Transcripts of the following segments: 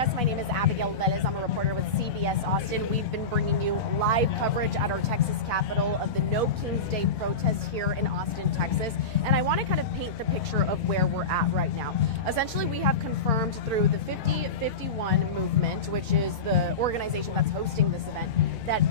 us. My name is Abigail Velez. I'm a reporter with CBS Austin. We've been bringing you live coverage at our Texas Capitol of the No Kings Day protest here in Austin, Texas. And I want to kind of paint the picture of where we're at right now. Essentially, we have confirmed through the 5051 movement, which is the organization that's hosting this event, that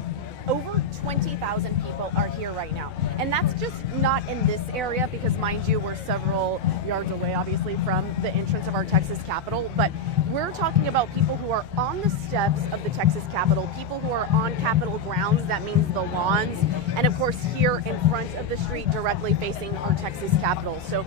over 20,000 people are here right now. And that's just not in this area because, mind you, we're several yards away, obviously, from the entrance of our Texas Capitol. But we're talking about people who are on the steps of the Texas Capitol, people who are on Capitol grounds, that means the lawns, and of course here in front of the street directly facing our Texas Capitol. So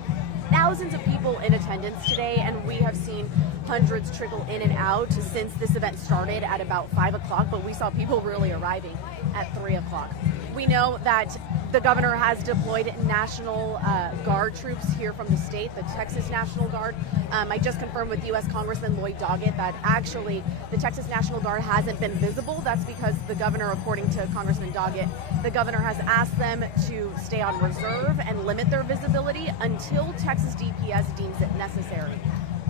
thousands of people in attendance today, and we have seen hundreds trickle in and out since this event started at about 5 o'clock, but we saw people really arriving at 3 o'clock. We know that the governor has deployed National Guard troops here from the state, the Texas National Guard. I just confirmed with U.S. Congressman Lloyd Doggett that actually the Texas National Guard hasn't been visible. That's because the governor, according to Congressman Doggett, the governor has asked them to stay on reserve and limit their visibility until Texas DPS deems it necessary.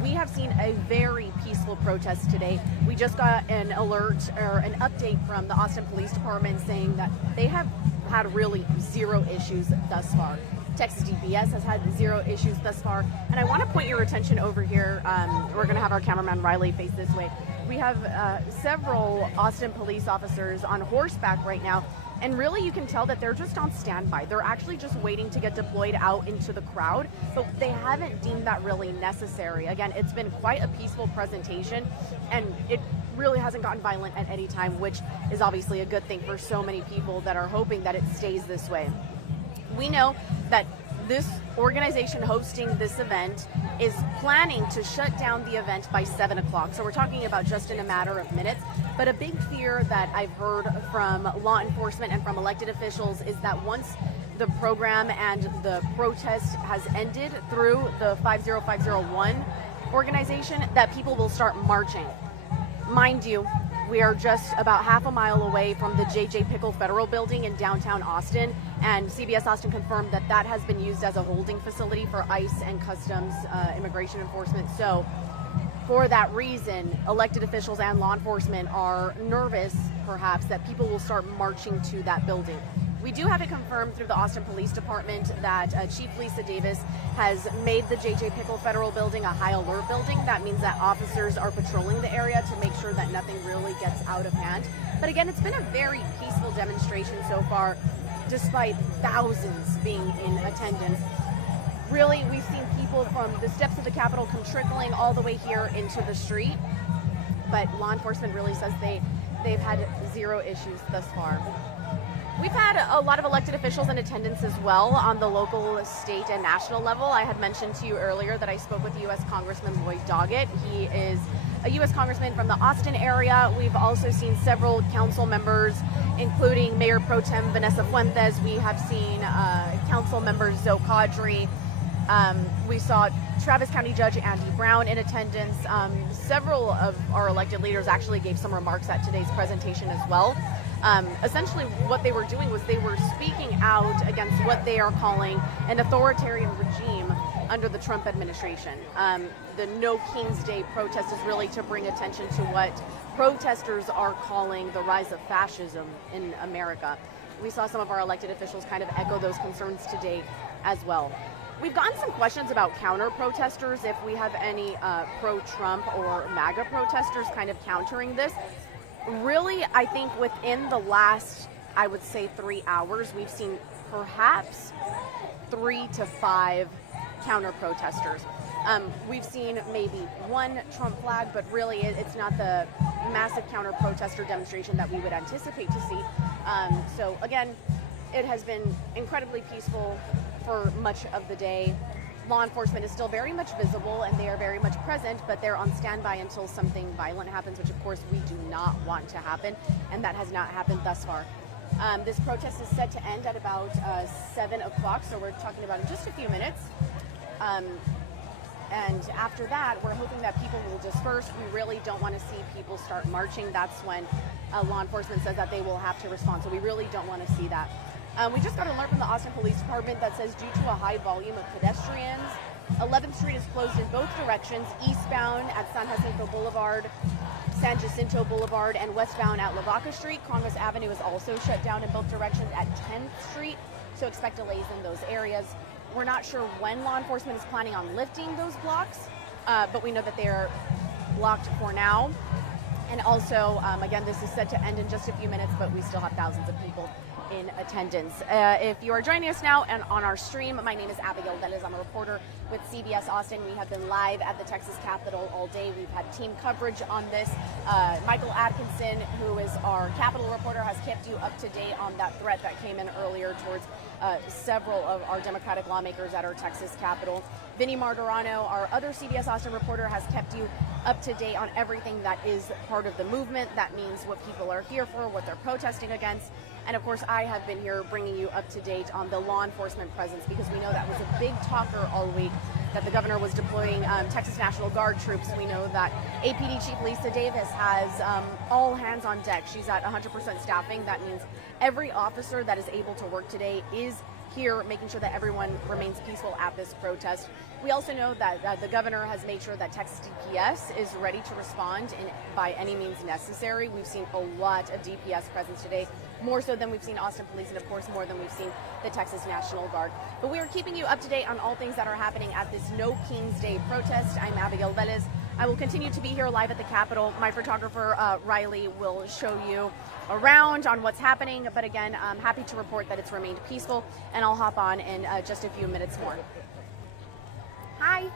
We have seen a very peaceful protest today. We just got an alert or an update from the Austin Police Department saying that they have had really zero issues thus far. Texas DPS has had zero issues thus far. And I want to point your attention over here. We're going to have our cameraman Riley face this way. We have several Austin police officers on horseback right now. And really, you can tell that they're just on standby. They're actually just waiting to get deployed out into the crowd, but they haven't deemed that really necessary. Again, it's been quite a peaceful presentation, and it really hasn't gotten violent at any time, which is obviously a good thing for so many people that are hoping that it stays this way. We know that this organization hosting this event is planning to shut down the event by 7 o'clock. So we're talking about just in a matter of minutes. But a big fear that I've heard from law enforcement and from elected officials is that once the program and the protest has ended through the 50501 organization, that people will start marching. Mind you, we are just about half a mile away from the J.J. Pickle Federal Building in downtown Austin, and CBS Austin confirmed that that has been used as a holding facility for ICE and Customs immigration enforcement. So for that reason, elected officials and law enforcement are nervous, perhaps, that people will start marching to that building. We do have it confirmed through the Austin Police Department that Chief Lisa Davis has made the J.J. Pickle Federal Building a high alert building. That means that officers are patrolling the area to make sure that nothing really gets out of hand. But again, it's been a very peaceful demonstration so far, despite thousands being in attendance. Really, we've seen people from the steps of the Capitol come trickling all the way here into the street. But law enforcement really says they've had zero issues thus far. We've had a lot of elected officials in attendance as well on the local, state, and national level. I had mentioned to you earlier that I spoke with U.S. Congressman Lloyd Doggett. He is a U.S. Congressman from the Austin area. We've also seen several council members, including Mayor Pro Tem Vanessa Fuentes. We have seen council members Zoe Caudry. We saw Travis County Judge Andy Brown in attendance. Several of our elected leaders actually gave some remarks at today's presentation as well. Essentially what they were doing was they were speaking out against what they are calling an authoritarian regime under the Trump administration. The No Kings Day protest is really to bring attention to what protesters are calling the rise of fascism in America. We saw some of our elected officials kind of echo those concerns today as well. We've gotten some questions about counter-protesters, if we have any pro-Trump or MAGA protesters kind of countering this. Really, I think within the last, I would say 3 hours, we've seen perhaps 3 to 5 counter-protesters. We've seen maybe one Trump flag, but really it's not the massive counter-protester demonstration that we would anticipate to see. So again, it has been incredibly peaceful for much of the day. Law enforcement is still very much visible and they are very much present, but they're on standby until something violent happens, which of course we do not want to happen, and that has not happened thus far. This protest is set to end at about 7 o'clock, so we're talking about in just a few minutes. And after that, we're hoping that people will disperse. We really don't want to see people start marching. That's when law enforcement says that they will have to respond, so we really don't want to see that. We just got an alert from the Austin Police Department that says due to a high volume of pedestrians 11th Street is closed in both directions, eastbound at San Jacinto Boulevard, San Jacinto Boulevard, and westbound at Lavaca Street. Congress Avenue is also shut down in both directions at 10th Street, so expect delays in those areas. We're not sure when law enforcement is planning on lifting those blocks, but we know that they're blocked for now. And also, again, this is set to end in just a few minutes, but we still have thousands of people in attendance. If you are joining us now and on our stream, my name is Abigail Velez. I'm a reporter with CBS Austin. We have been live at the Texas Capitol all day. We've had team coverage on this. Michael Atkinson, who is our Capitol reporter, has kept you up to date on that threat that came in earlier towards several of our Democratic lawmakers at our Texas Capitol. Vinny Martorano, our other CBS Austin reporter, has kept you up to date on everything that is part of the movement. That means what people are here for, what they're protesting against. And of course, I have been here bringing you up to date on the law enforcement presence, because we know that was a big talker all week, that the governor was deploying Texas National Guard troops. We know that APD Chief Lisa Davis has all hands on deck. She's at 100% staffing. That means every officer that is able to work today is here, making sure that everyone remains peaceful at this protest. We also know that the governor has made sure that Texas DPS is ready to respond by any means necessary. We've seen a lot of DPS presence today, more so than we've seen Austin Police, and of course more than we've seen the Texas National Guard. But we are keeping you up to date on all things that are happening at this No Kings Day protest. I'm Abigail Velez. I will continue to be here live at the Capitol. My photographer, Riley, will show you around on what's happening. But again, I'm happy to report that it's remained peaceful, and I'll hop on in just a few minutes more. Hi.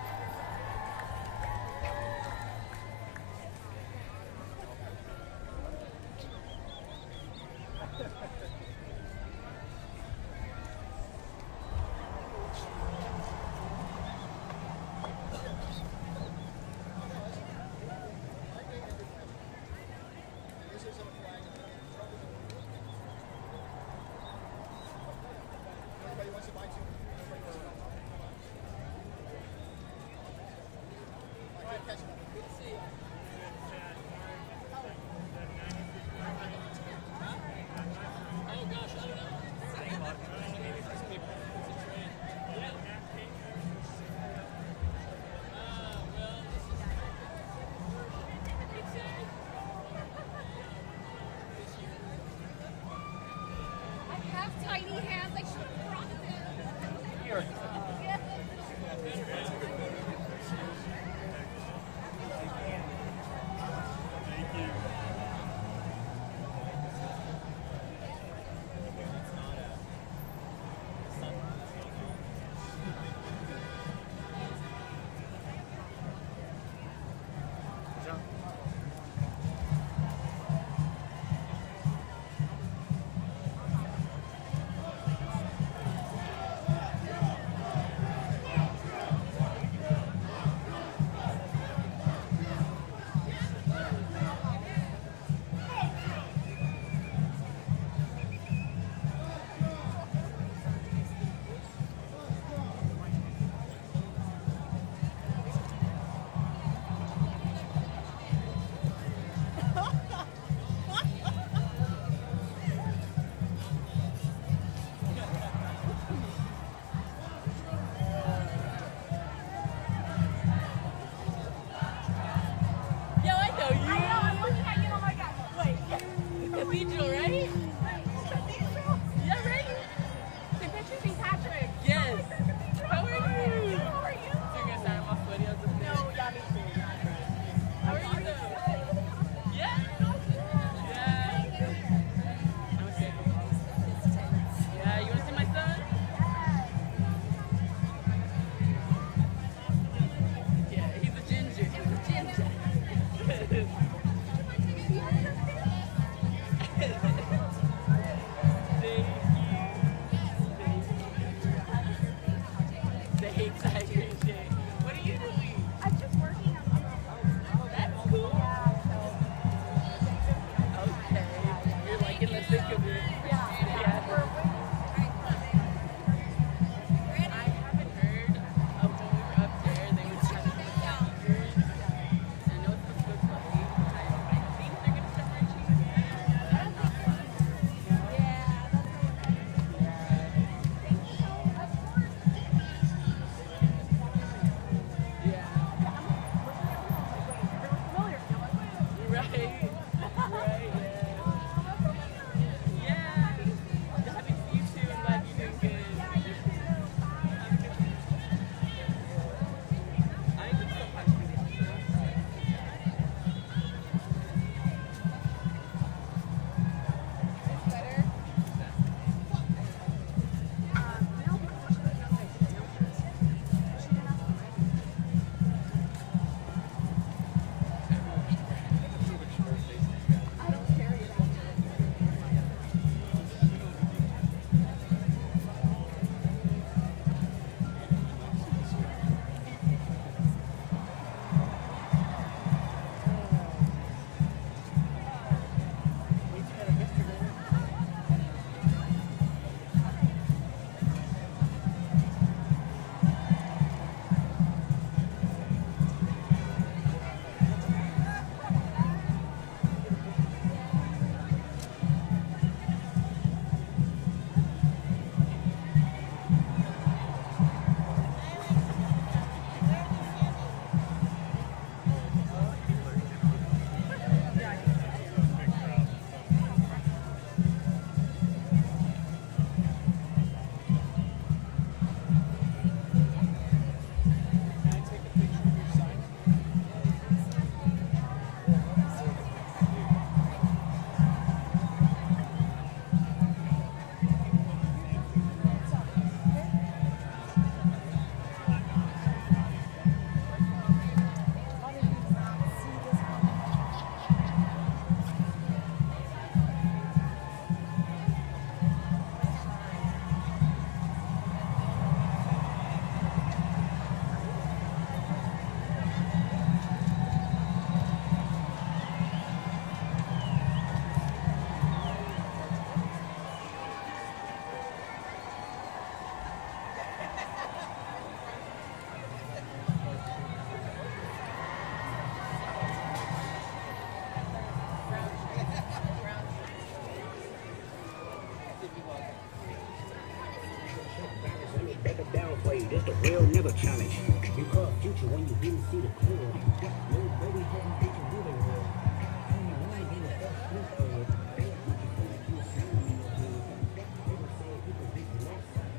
way. That's the real nigga challenge. Because future, when you really see the clear, no baby having future really real. I don't know why I get it. That's good for it. They want you to like you see me in your head. They would say you could be the next time.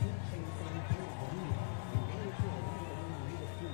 Teaching some things for me. And then you feel like you don't need a few.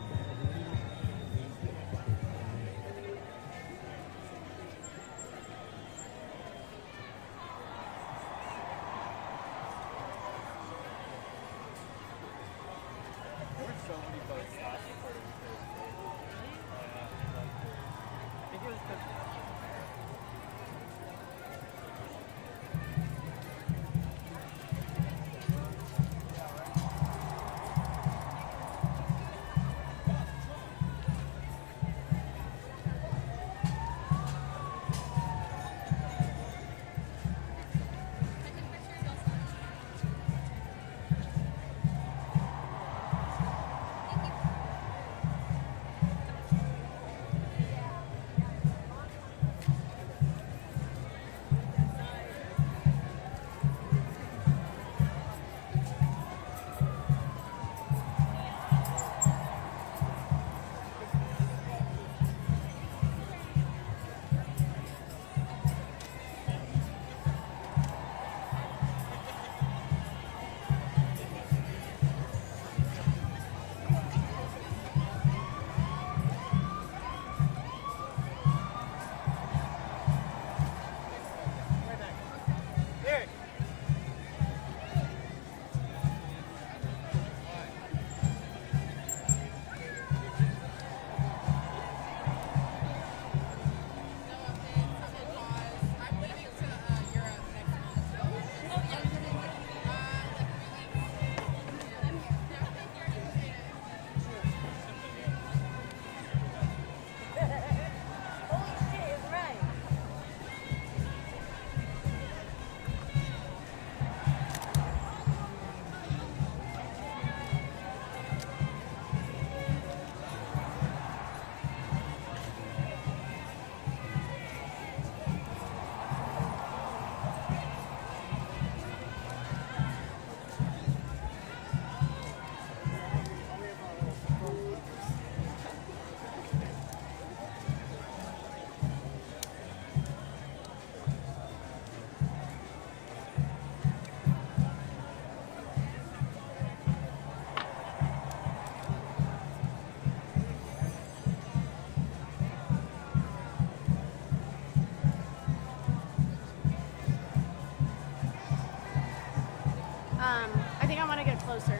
I think I want to get closer.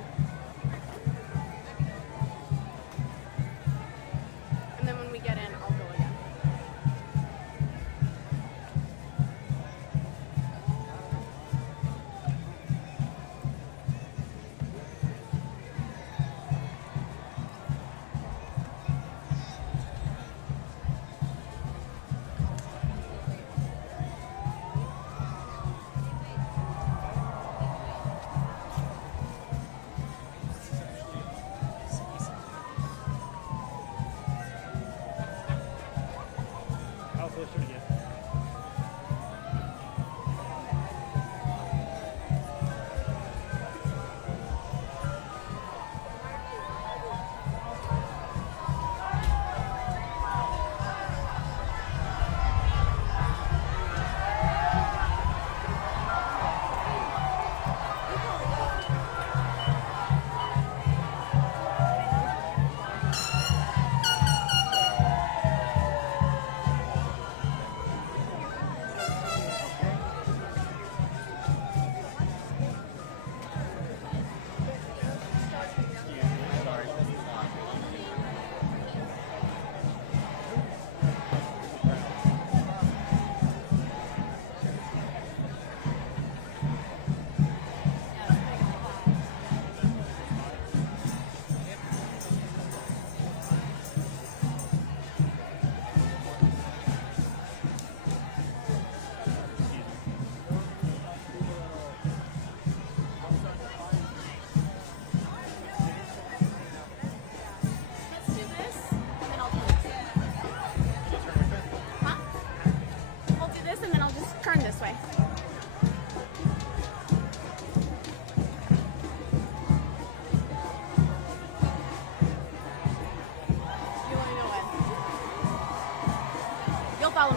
And then when we get in, I'll go again.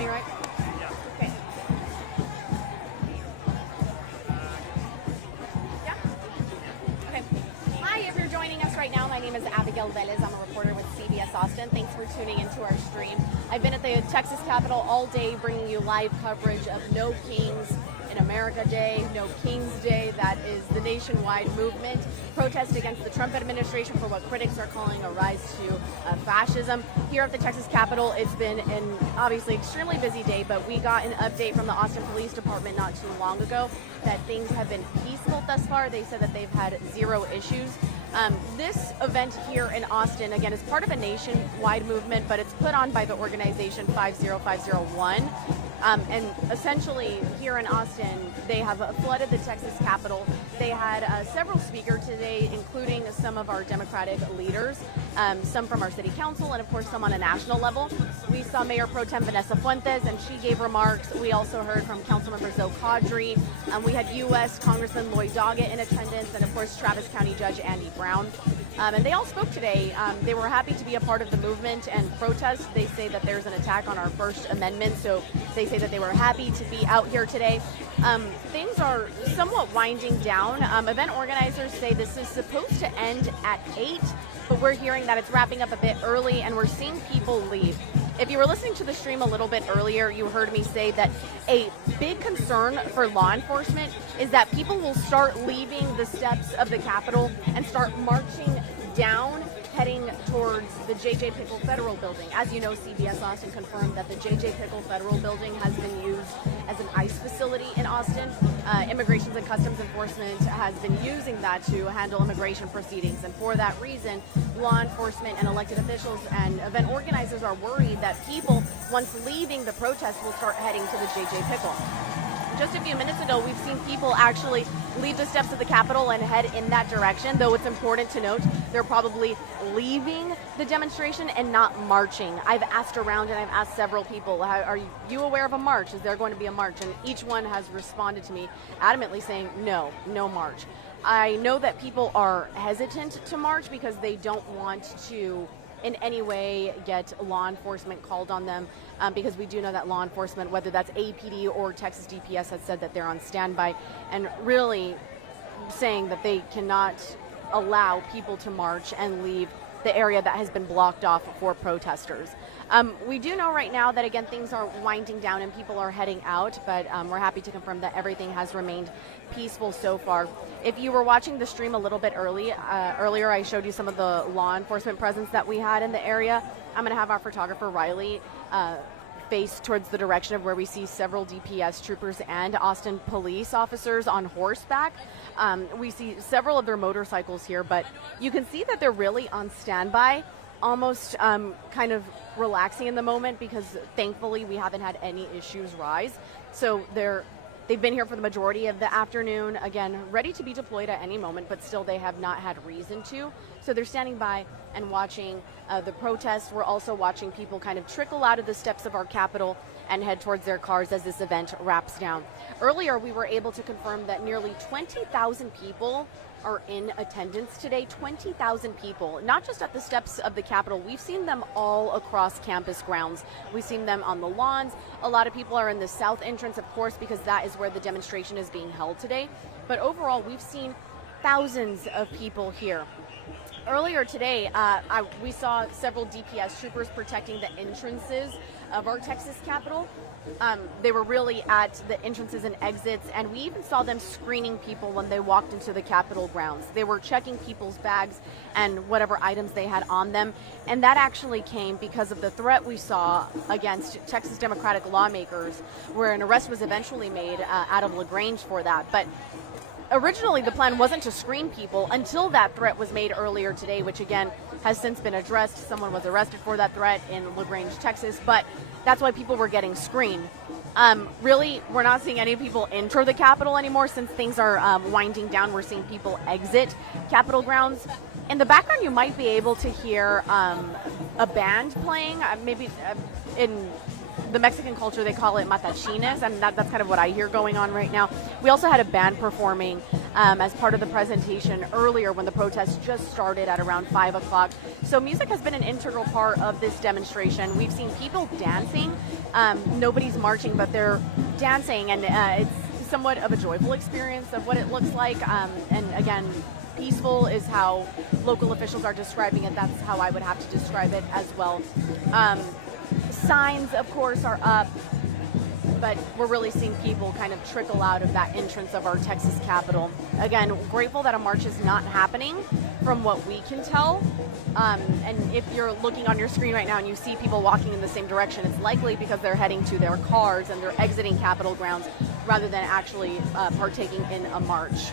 me right? Okay. Yeah? Okay. Hi, if you're joining us right now, my name is Abigail Velez. I'm a reporter with CBS Austin. Thanks for tuning into our stream. I've been at the Texas Capitol all day bringing you live coverage of No Kings in America Day, No Kings Day. That is the nationwide movement, protest against the Trump administration for what critics are calling a rise to fascism. Here at the Texas Capitol, it's been an obviously extremely busy day, but we got an update from the Austin Police Department not too long ago that things have been peaceful thus far. They said that they've had zero issues. This event here in Austin, again, is part of a nationwide movement, but it's put on by the organization 50501. And essentially here in Austin, they have flooded the Texas Capitol. They had several speakers today, including some of our Democratic leaders, some from our city council, and of course some on a national level. We saw Mayor Pro Tem Vanessa Fuentes, and she gave remarks. We also heard from Councilmember Zoe Caudry. We had U.S. Congressman Lloyd Doggett in attendance, and of course Travis County Judge Andy Brown. And they all spoke today. They were happy to be a part of the movement and protest. They say that there's an attack on our First Amendment, so they say that they were happy to be out here today. Things are somewhat winding down. Event organizers say this is supposed to end at 8, but we're hearing that it's wrapping up a bit early, and we're seeing people leave. If you were listening to the stream a little bit earlier, you heard me say that a big concern for law enforcement is that people will start leaving the steps of the Capitol and start marching down, heading towards the J.J. Pickle Federal Building. As you know, CBS Austin confirmed that the J.J. Pickle Federal Building has been used as an ICE facility in Austin. Immigration and Customs Enforcement has been using that to handle immigration proceedings. And for that reason, law enforcement and elected officials and event organizers are worried that people, once leaving the protest, will start heading to the J.J. Pickle. Just a few minutes ago, we've seen people actually leave the steps of the Capitol and head in that direction, though it's important to note they're probably leaving the demonstration and not marching. I've asked around and I've asked several people, are you aware of a march? Is there going to be a march? And each one has responded to me adamantly saying, no march. I know that people are hesitant to march because they don't want to in any way get law enforcement called on them, because we do know that law enforcement, whether that's APD or Texas DPS, has said that they're on standby and really saying that they cannot allow people to march and leave the area that has been blocked off for protesters. We do know right now that, again, things are winding down and people are heading out, but we're happy to confirm that everything has remained peaceful so far. If you were watching the stream a little bit earlier, I showed you some of the law enforcement presence that we had in the area. I'm going to have our photographer, Riley, face towards the direction of where we see several DPS troopers and Austin police officers on horseback. We see several of their motorcycles here, but you can see that they're really on standby, almost kind of relaxing in the moment, because thankfully we haven't had any issues rise. So they've been here for the majority of the afternoon, again, ready to be deployed at any moment, but still they have not had reason to. So they're standing by and watching the protests. We're also watching people kind of trickle out of the steps of our Capitol and head towards their cars as this event wraps down. Earlier, we were able to confirm that nearly 20,000 people are in attendance today. 20,000 people, not just at the steps of the Capitol. We've seen them all across campus grounds. We've seen them on the lawns. A lot of people are in the south entrance, of course, because that is where the demonstration is being held today. But overall, we've seen thousands of people here. Earlier today, we saw several DPS troopers protecting the entrances of our Texas Capitol. They were really at the entrances and exits, and we even saw them screening people when they walked into the Capitol grounds. They were checking people's bags and whatever items they had on them, and that actually came because of the threat we saw against Texas Democratic lawmakers, where an arrest was eventually made out of LaGrange for that. But originally, the plan wasn't to screen people until that threat was made earlier today, which again has since been addressed. Someone was arrested for that threat in LaGrange, Texas, but that's why people were getting screened. Really, we're not seeing any people enter the Capitol anymore since things are winding down. We're seeing people exit Capitol grounds. In the background, you might be able to hear a band playing, maybe in the Mexican culture, they call it matachines, and that's kind of what I hear going on right now. We also had a band performing as part of the presentation earlier when the protest just started at around 5 o'clock. So music has been an integral part of this demonstration. We've seen people dancing. Nobody's marching, but they're dancing, and it's somewhat of a joyful experience of what it looks like. And again, peaceful is how local officials are describing it. That's how I would have to describe it as well. Signs, of course, are up, but we're really seeing people kind of trickle out of that entrance of our Texas Capitol. Again, grateful that a march is not happening from what we can tell. And if you're looking on your screen right now and you see people walking in the same direction, it's likely because they're heading to their cars and they're exiting Capitol grounds rather than actually partaking in a march.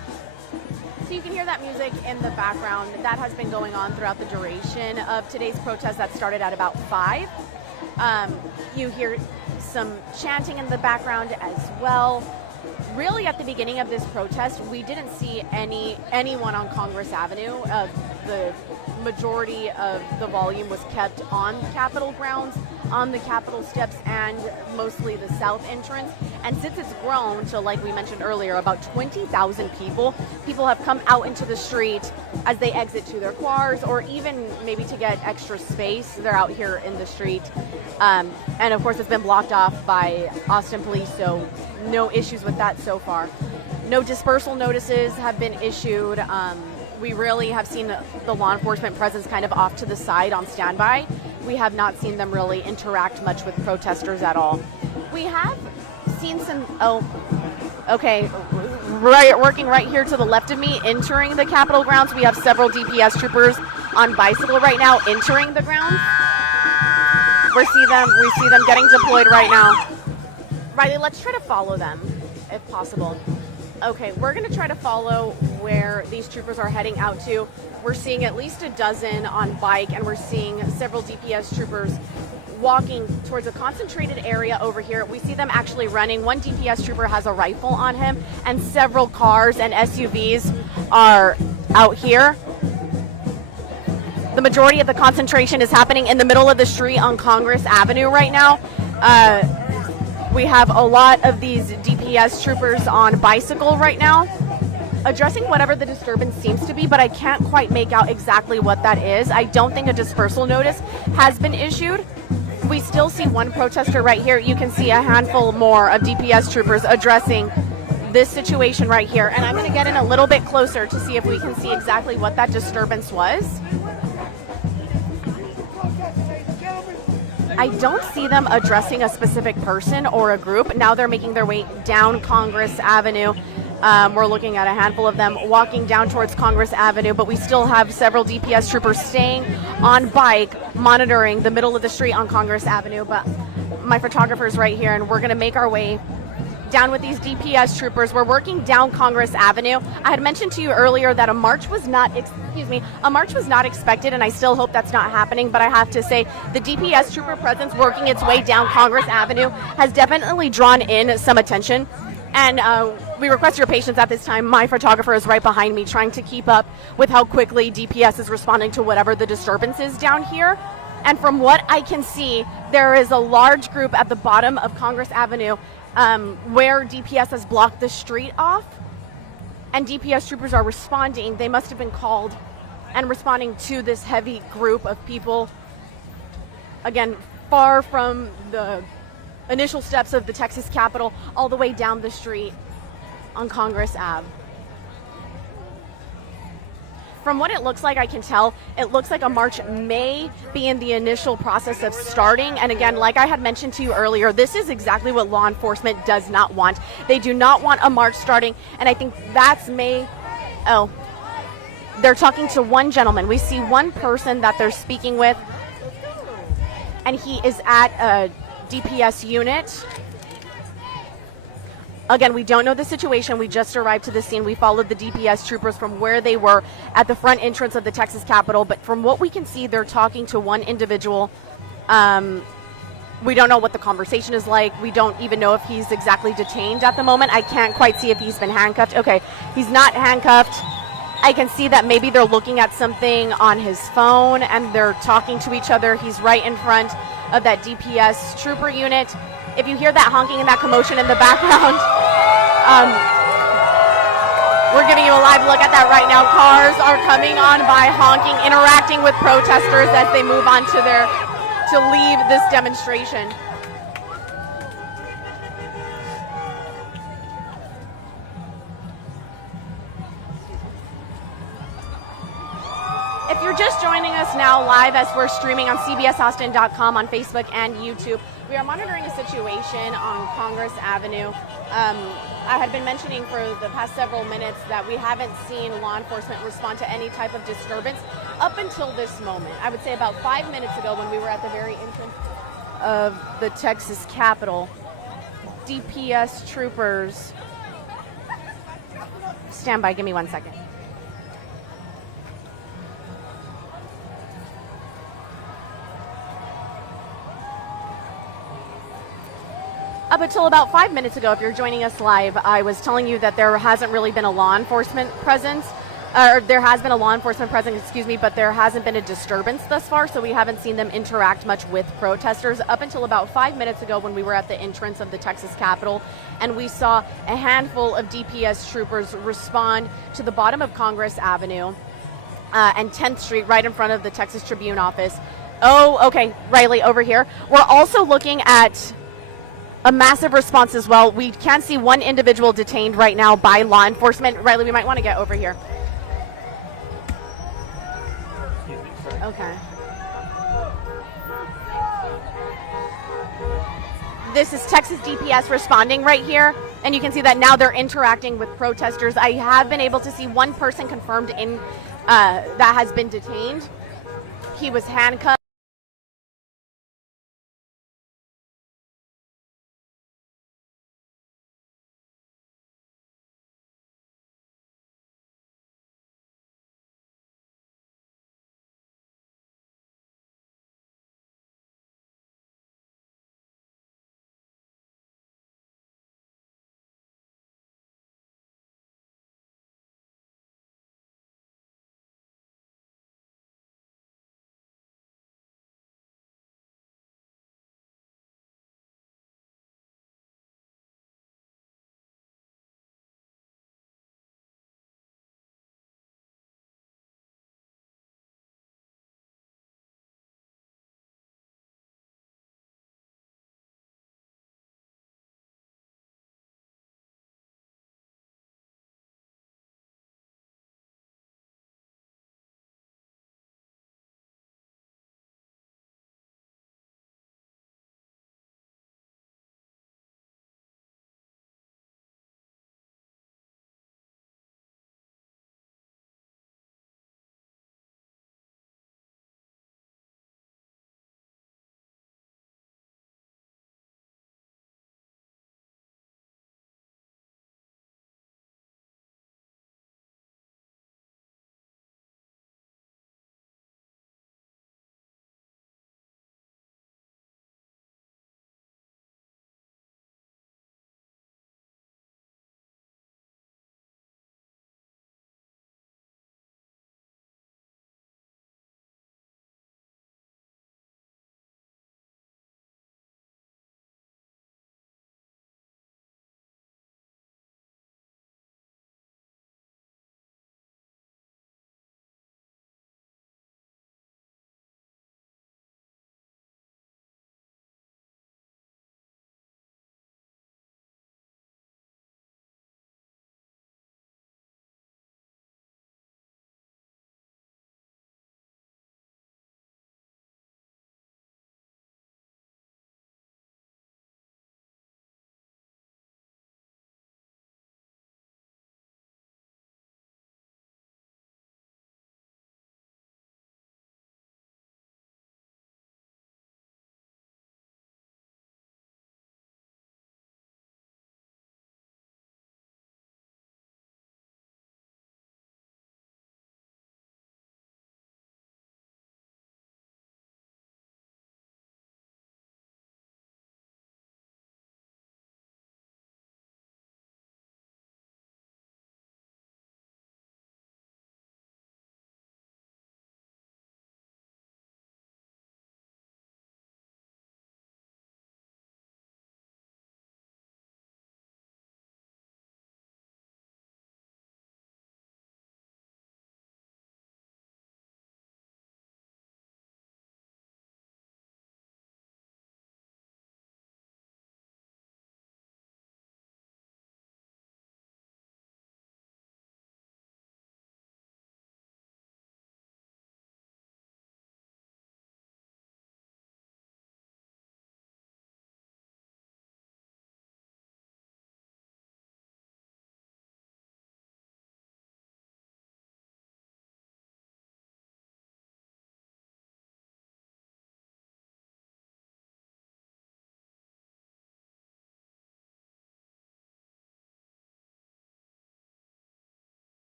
So you can hear that music in the background. That has been going on throughout the duration of today's protest that started at about 5. You hear some chanting in the background as well. Really, at the beginning of this protest, we didn't see anyone on Congress Avenue. The majority of the volume was kept on Capitol grounds, on the Capitol steps, and mostly the south entrance. And since it's grown to, like we mentioned earlier, about 20,000 people have come out into the street as they exit to their cars, or even maybe to get extra space. They're out here in the street. And of course, it's been blocked off by Austin police, so no issues with that so far. No dispersal notices have been issued. We really have seen the law enforcement presence kind of off to the side on standby. We have not seen them really interact much with protesters at all. We have seen some, working right here to the left of me, entering the Capitol grounds. We have several DPS troopers on bicycle right now entering the grounds. We see them getting deployed right now. Riley, let's try to follow them if possible. Okay, we're going to try to follow where these troopers are heading out to. We're seeing at least a dozen on bike, and we're seeing several DPS troopers walking towards a concentrated area over here. We see them actually running. One DPS trooper has a rifle on him, and several cars and SUVs are out here. The majority of the concentration is happening in the middle of the street on Congress Avenue right now. We have a lot of these DPS troopers on bicycle right now, addressing whatever the disturbance seems to be, but I can't quite make out exactly what that is. I don't think a dispersal notice has been issued. We still see one protester right here. You can see a handful more of DPS troopers addressing this situation right here. And I'm going to get in a little bit closer to see if we can see exactly what that disturbance was. I don't see them addressing a specific person or a group. Now they're making their way down Congress Avenue. We're looking at a handful of them walking down towards Congress Avenue, but we still have several DPS troopers staying on bike, monitoring the middle of the street on Congress Avenue. But my photographer's right here, and we're going to make our way down with these DPS troopers. We're working down Congress Avenue. I had mentioned to you earlier that a march was not expected, and I still hope that's not happening, but I have to say the DPS trooper presence working its way down Congress Avenue has definitely drawn in some attention. And we request your patience at this time. My photographer is right behind me trying to keep up with how quickly DPS is responding to whatever the disturbance is down here. And from what I can see, there is a large group at the bottom of Congress Avenue where DPS has blocked the street off, and DPS troopers are responding. They must have been called and responding to this heavy group of people. Again, far from the initial steps of the Texas Capitol, all the way down the street on Congress Ave. From what it looks like, I can tell, it looks like a march may be in the initial process of starting. And again, like I had mentioned to you earlier, this is exactly what law enforcement does not want. They do not want a march starting. And I think they're talking to one gentleman. We see one person that they're speaking with, and he is at a DPS unit. Again, we don't know the situation. We just arrived to the scene. We followed the DPS troopers from where they were at the front entrance of the Texas Capitol. But from what we can see, they're talking to one individual. We don't know what the conversation is like. We don't even know if he's exactly detained at the moment. I can't quite see if he's been handcuffed. Okay, he's not handcuffed. I can see that maybe they're looking at something on his phone and they're talking to each other. He's right in front of that DPS trooper unit. If you hear that honking and that commotion in the background, We're giving you a live look at that right now. Cars are coming on by, honking, interacting with protesters as they move on to leave this demonstration. If you're just joining us now live as we're streaming on cbsaustin.com on Facebook and YouTube, we are monitoring a situation on Congress Avenue. I had been mentioning for the past several minutes that we haven't seen law enforcement respond to any type of disturbance up until this moment. I would say about 5 minutes ago when we were at the very entrance of the Texas Capitol, DPS troopers, stand by, give me 1 second. Up until about 5 minutes ago, if you're joining us live, I was telling you that there hasn't really been a law enforcement presence, or there has been a law enforcement presence, but there hasn't been a disturbance thus far, so we haven't seen them interact much with protesters up until about 5 minutes ago when we were at the entrance of the Texas Capitol, and we saw a handful of DPS troopers respond to the bottom of Congress Avenue and 10th Street right in front of the Texas Tribune office. Oh, okay, Riley, over here. We're also looking at a massive response as well. We can see one individual detained right now by law enforcement. Riley, we might want to get over here. Okay. This is Texas DPS responding right here, and you can see that now they're interacting with protesters. I have been able to see one person confirmed in that has been detained. He was handcuffed.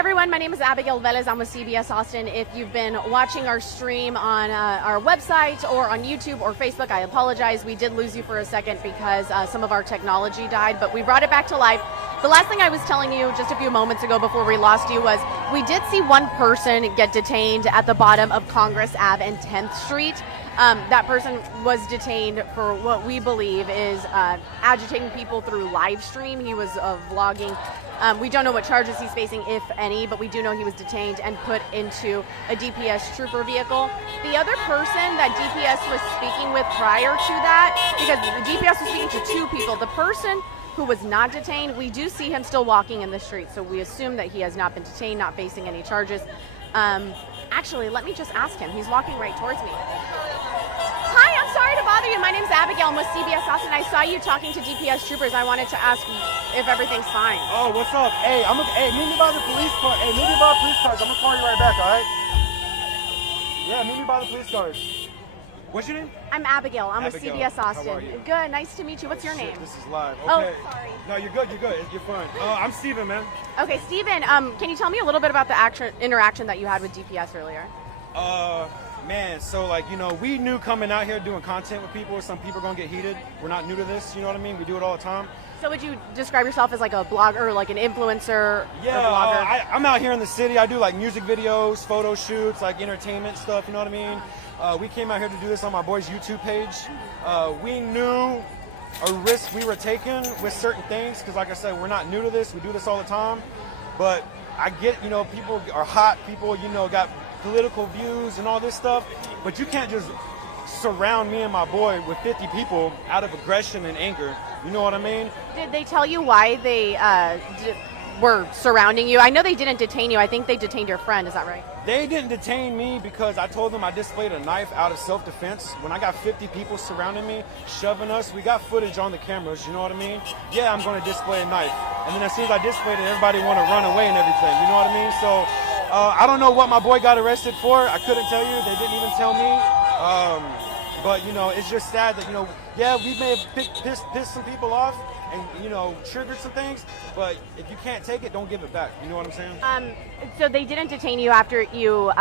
everyone, my name is Abigail Velez. I'm with CBS Austin. If you've been watching our stream on our website or on YouTube or Facebook, I apologize. We did lose you for a second because some of our technology died, but we brought it back to life. The last thing I was telling you just a few moments ago before we lost you was we did see one person get detained at the bottom of Congress Ave and 10th Street. That person was detained for what we believe is agitating people through live stream. He was vlogging. We don't know what charges he's facing, if any, but we do know he was detained and put into a DPS trooper vehicle. The other person that DPS was speaking with prior to that, because the DPS was speaking to two people, the person who was not detained, we do see him still walking in the street, so we assume that he has not been detained, not facing any charges. Actually, let me just ask him. He's walking right towards me. Hi, I'm sorry to bother you. My name's Abigail. I'm with CBS Austin. I saw you talking to DPS troopers. I wanted to ask if everything's fine. Oh, what's up? Hey, meet me by the police car. Hey, meet me by the police cars. I'm gonna call you right back, all right? Yeah, meet me by the police cars. What's your name? I'm Abigail. I'm Abigail. with CBS Austin. How are you? Good. Nice to meet you. What's your name? Shit, this is live. Oh, Okay. sorry. No, you're good. You're good. You're fine. I'm Steven, man. Okay, Steven, can you tell me a little bit about the interaction that you had with DPS earlier? Man, so like, we knew coming out here doing content with people, some people are gonna get heated. We're not new to this, you know what I mean? We do it all the time. So would you describe yourself as like a blogger, like an influencer? Yeah, or blogger? I'm out here in the city. I do like music videos, photo shoots, like entertainment stuff, you know what I mean? We came out here to do this on my boy's YouTube page. We knew a risk we were taking with certain things, because like I said, we're not new to this. We do this all the time. But I get, people are hot, people, got political views and all this stuff, but you can't just surround me and my boy with 50 people out of aggression and anger. You know what I mean? Did they tell you why they were surrounding you? I know they didn't detain you. I think they detained your friend. Is that right? They didn't detain me because I told them I displayed a knife out of self-defense. When I got 50 people surrounding me, shoving us, we got footage on the cameras, you know what I mean? Yeah, I'm going to display a knife. And then as soon as I displayed it, everybody want to run away and everything, you know what I mean? So I don't know what my boy got arrested for. I couldn't tell you. They didn't even tell me. But, it's just sad that, yeah, we may have pissed some people off and, triggered some things. But if you can't take it, don't give it back. You know what I'm saying? So they didn't detain you after you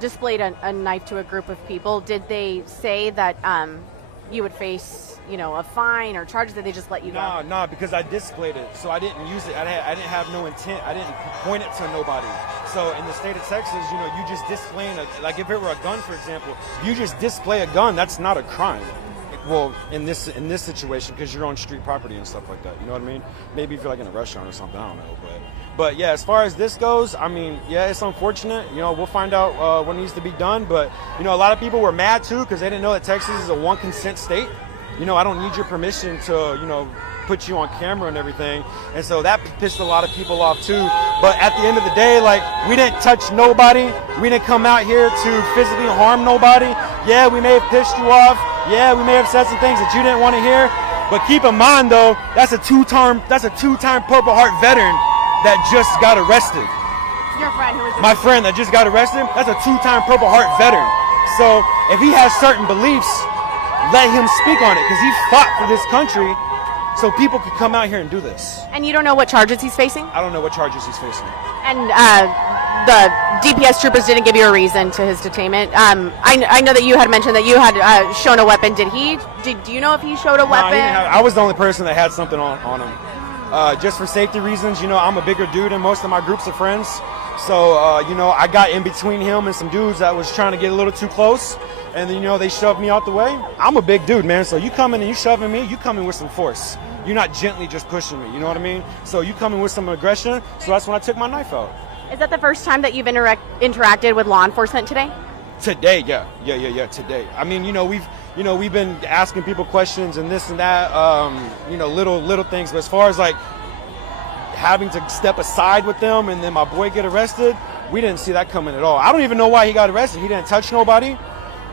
displayed a knife to a group of people. Did they say that you would face, a fine or charges? Did they just let you go? No, because I displayed it, so I didn't use it. I didn't have no intent. I didn't point it to nobody. So in the state of Texas, you just displaying like if it were a gun, for example, you just display a gun. That's not a crime. Well, in this situation, because you're on street property and stuff like that. You know what I mean? Maybe if you're like in a restaurant or something, I don't know. But yeah, as far as this goes, I mean, yeah, it's unfortunate. We'll find out what needs to be done. But a lot of people were mad too because they didn't know that Texas is a one consent state. I don't need your permission to put you on camera and everything, and so that pissed a lot of people off too. But at the end of the day, like, we didn't touch nobody. We didn't come out here to physically harm nobody. Yeah, we may have pissed you off. Yeah, we may have said some things that you didn't want to hear. But keep in mind though, that's a two-time Purple Heart veteran that just got arrested. Your friend who was my friend that just got arrested, that's a two-time Purple Heart veteran. So if he has certain beliefs, let him speak on it, because he fought for this country so people could come out here and do this. And you don't know what charges he's facing? I don't know what charges he's facing. And the DPS troopers didn't give you a reason to his detainment. I know that you had mentioned that you had shown a weapon. Do you know if he showed a weapon? I was the only person that had something on him. Just for safety reasons, I'm a bigger dude in most of my groups of friends. So, I got in between him and some dudes that was trying to get a little too close. And then, they shoved me out the way. I'm a big dude, man. So you come in and you shoving me, you come in with some force. You're not gently just pushing me, you know what I mean? So you come in with some aggression. So that's when I took my knife out. Is that the first time that you've interacted with law enforcement today? Today, yeah, today. I mean, we've been asking people questions and this and that, little things. But as far as like having to step aside with them and then my boy get arrested, we didn't see that coming at all. I don't even know why he got arrested. He didn't touch nobody,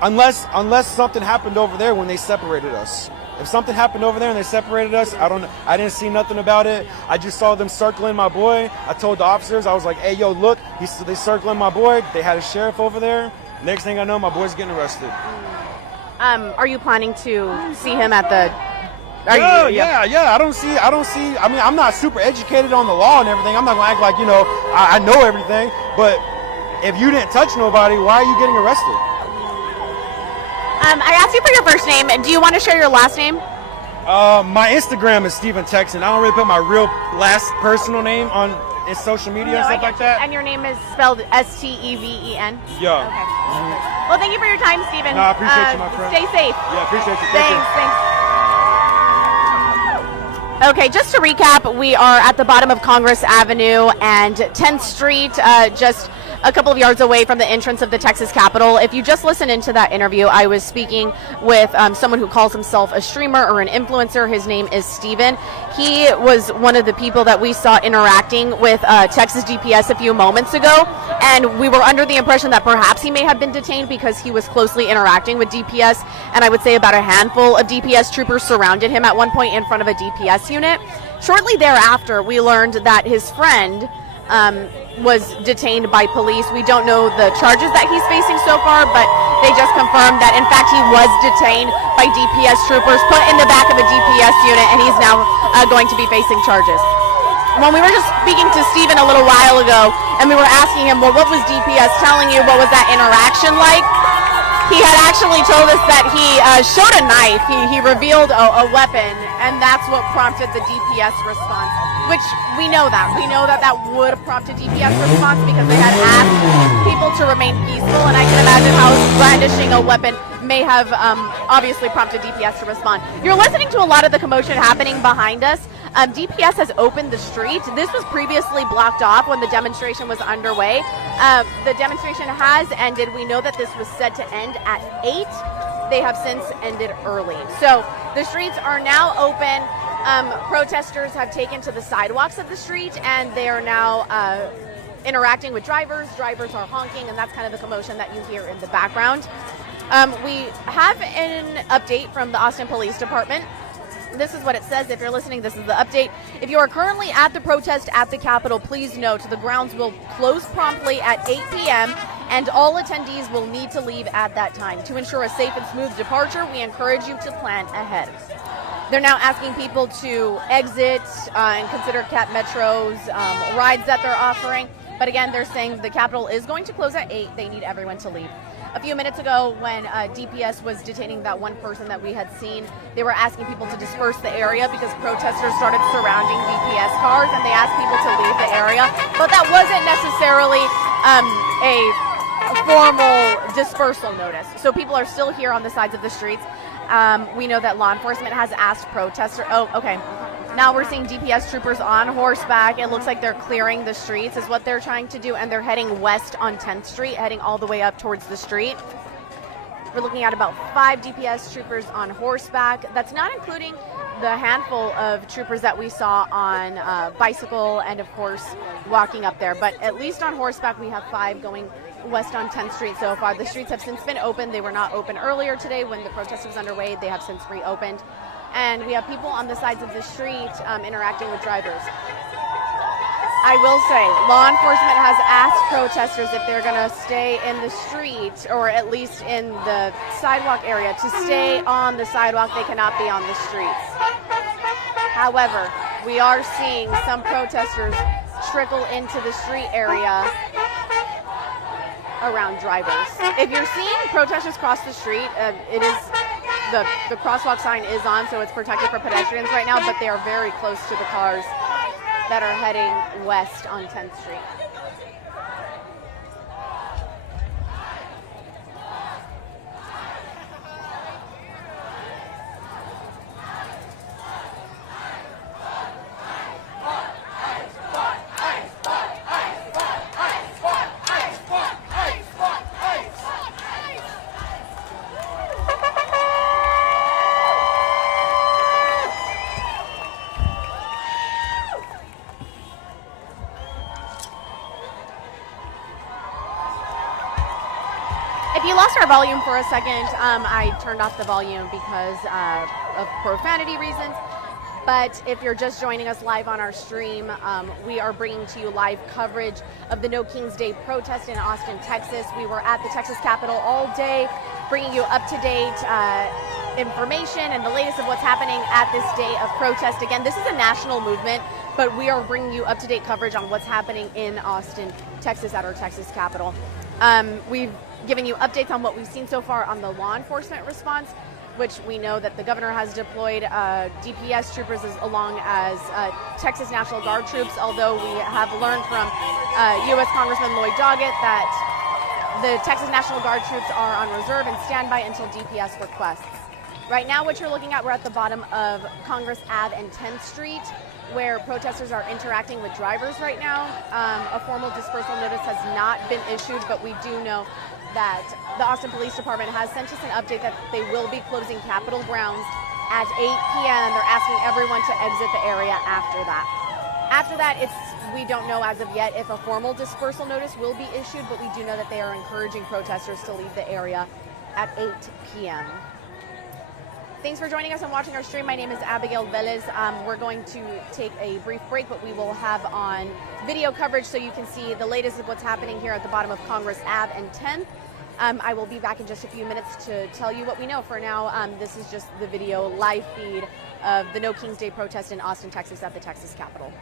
unless something happened over there when they separated us. If something happened over there and they separated us, I don't know. I didn't see nothing about it. I just saw them circling my boy. I told the officers, I was like, hey, yo, look, they circling my boy. They had a sheriff over there. Next thing I know, my boy's getting arrested. Are you planning to see him at the Yeah. I don't see. I mean, I'm not super educated on the law and everything. I'm not gonna act like I know everything. But if you didn't touch nobody, why are you getting arrested? I asked you for your first name. Do you want to share your last name? My Instagram is Steven Texan. I don't really put my real last personal name on social media and stuff like that. And your name is spelled Steven? Yeah. Okay. Well, thank you for your time, Steven. No, I appreciate you, my friend. Stay safe. Yeah, appreciate you. Thank you. Thanks. Okay, just to recap, we are at the bottom of Congress Avenue and 10th Street, just a couple of yards away from the entrance of the Texas Capitol. If you just listened into that interview, I was speaking with someone who calls himself a streamer or an influencer. His name is Steven. He was one of the people that we saw interacting with Texas DPS a few moments ago, and we were under the impression that perhaps he may have been detained because he was closely interacting with DPS, and I would say about a handful of DPS troopers surrounded him at one point in front of a DPS unit. Shortly thereafter, we learned that his friend was detained by police. We don't know the charges that he's facing so far, but they just confirmed that in fact he was detained by DPS troopers, put in the back of a DPS unit, and he's now going to be facing charges. When we were just speaking to Steven a little while ago, and we were asking him, well, what was DPS telling you? What was that interaction like? He had actually told us that he showed a knife. He revealed a weapon, and that's what prompted the DPS response, which we know that. We know that that would have prompted DPS response because they had asked people to remain peaceful, and I can imagine how brandishing a weapon may have obviously prompted DPS to respond. You're listening to a lot of the commotion happening behind us. DPS has opened the street. This was previously blocked off when the demonstration was underway. The demonstration has ended. We know that this was set to end at 8. They have since ended early. So the streets are now open. Protesters have taken to the sidewalks of the street, and they are now interacting with drivers. Drivers are honking, and that's kind of the commotion that you hear in the background. We have an update from the Austin Police Department. This is what it says. If you're listening, this is the update. If you are currently at the protest at the Capitol, please note the grounds will close promptly at 8 p.m. and all attendees will need to leave at that time. To ensure a safe and smooth departure, we encourage you to plan ahead. They're now asking people to exit and consider Cap Metro's rides that they're offering. But again, they're saying the Capitol is going to close at 8. They need everyone to leave. A few minutes ago, when DPS was detaining that one person that we had seen, they were asking people to disperse the area because protesters started surrounding DPS cars, and they asked people to leave the area. But that wasn't necessarily a formal dispersal notice. So people are still here on the sides of the streets. We know that law enforcement has asked protesters. Oh, okay. Now we're seeing DPS troopers on horseback. It looks like they're clearing the streets is what they're trying to do, and they're heading west on 10th Street, heading all the way up towards the street. We're looking at about 5 DPS troopers on horseback. That's not including the handful of troopers that we saw on bicycle and, of course, walking up there. But at least on horseback, we have 5 going west on 10th Street so far. The streets have since been opened. They were not open earlier today when the protest was underway. They have since reopened. And we have people on the sides of the street interacting with drivers. I will say, law enforcement has asked protesters if they're going to stay in the street, or at least in the sidewalk area, to stay on the sidewalk. They cannot be on the streets. However, we are seeing some protesters trickle into the street area around drivers. If you're seeing protesters cross the street, it is the crosswalk sign is on, so it's protected for pedestrians right now, but they are very close to the cars that are heading west on 10th Street. If you lost our volume for a second, I turned off the volume because of profanity reasons. But if you're just joining us live on our stream, we are bringing to you live coverage of the No Kings Day protest in Austin, Texas. We were at the Texas Capitol all day, bringing you up-to-date information and the latest of what's happening at this day of protest. Again, this is a national movement, but we are bringing you up-to-date coverage on what's happening in Austin, Texas at our Texas Capitol. We've given you updates on what we've seen so far on the law enforcement response, which we know that the governor has deployed DPS troopers along as Texas National Guard troops, although we have learned from U.S. Congressman Lloyd Doggett that the Texas National Guard troops are on reserve and standby until DPS requests. Right now, what you're looking at, we're at the bottom of Congress Ave and 10th Street, where protesters are interacting with drivers right now. A formal dispersal notice has not been issued, but we do know that the Austin Police Department has sent us an update that they will be closing Capitol grounds at 8 p.m. They're asking everyone to exit the area after that. After that, we don't know as of yet if a formal dispersal notice will be issued, but we do know that they are encouraging protesters to leave the area at 8 p.m. Thanks for joining us and watching our stream. My name is Abigail Velez. We're going to take a brief break, but we will have on video coverage so you can see the latest of what's happening here at the bottom of Congress Ave and 10th. I will be back in just a few minutes to tell you what we know. For now, this is just the video live feed of the No Kings Day protest in Austin, Texas at the Texas Capitol.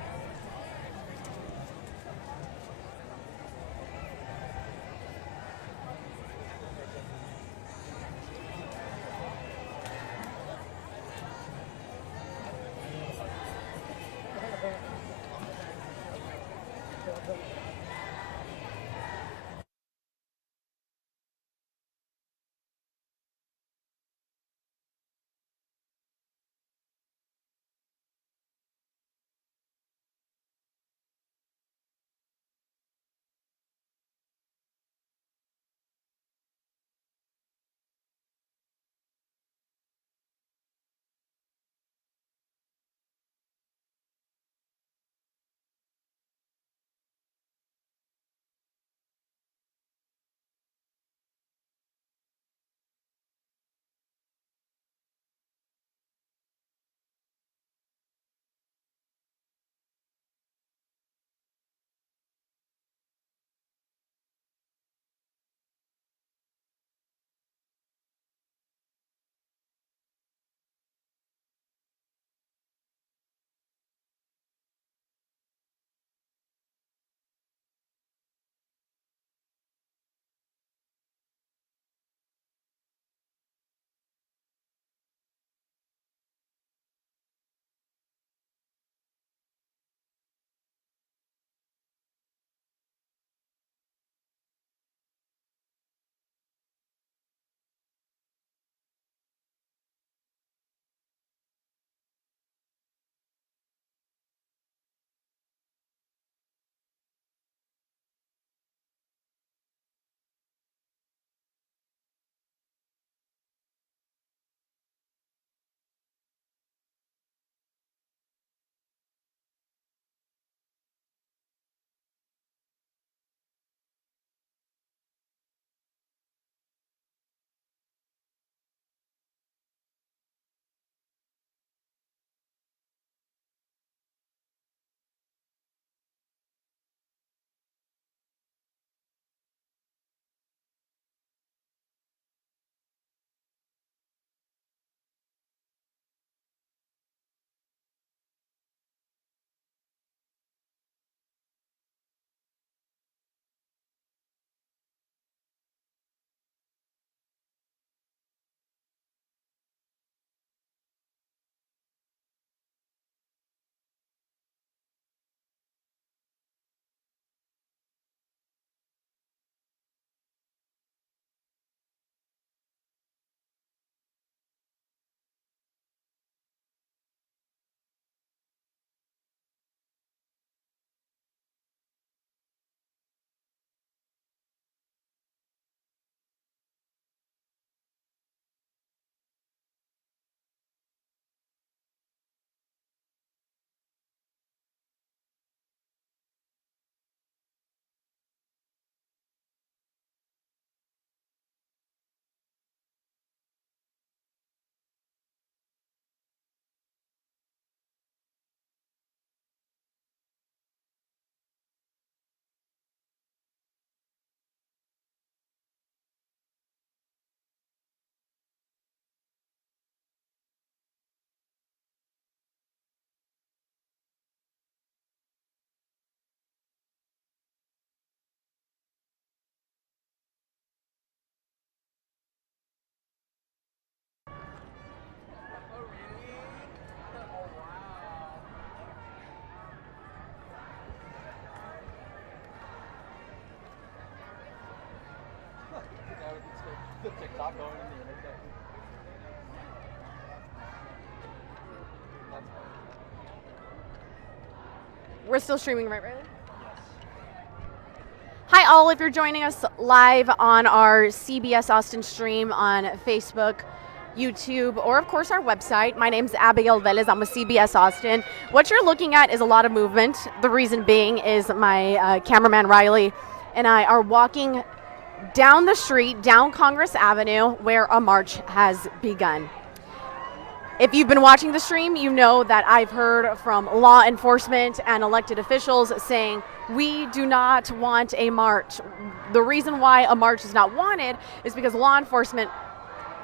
the TikTok going in the internet. We're still streaming, right, Riley? Hi all, if you're joining us live on our CBS Austin stream on Facebook, YouTube, or of course our website. My name's Abigail Velez, I'm with CBS Austin. What you're looking at is a lot of movement. The reason being is my cameraman Riley and I are walking down the street, down Congress Avenue, where a march has begun. If you've been watching the stream, you know that I've heard from law enforcement and elected officials saying, we do not want a march. The reason why a march is not wanted is because law enforcement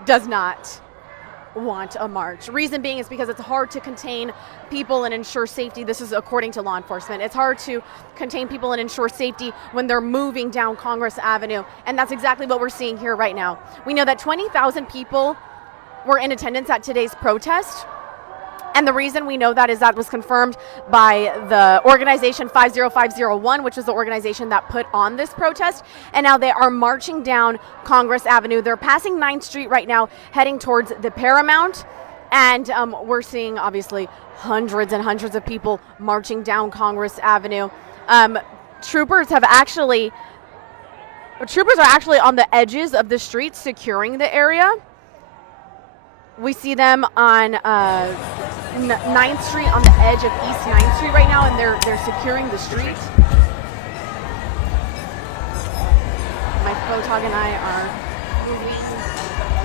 does not want a march. Reason being is because it's hard to contain people and ensure safety. This is according to law enforcement. It's hard to contain people and ensure safety when they're moving down Congress Avenue. And that's exactly what we're seeing here right now. We know that 20,000 people were in attendance at today's protest. And the reason we know that is that was confirmed by the organization 50501, which is the organization that put on this protest. And now they are marching down Congress Avenue. They're passing 9th Street right now, heading towards the Paramount. And we're seeing, obviously, hundreds and hundreds of people marching down Congress Avenue. Troopers are actually on the edges of the street securing the area. We see them on 9th Street, on the edge of East 9th Street right now, and they're securing the street. My photog and I are moving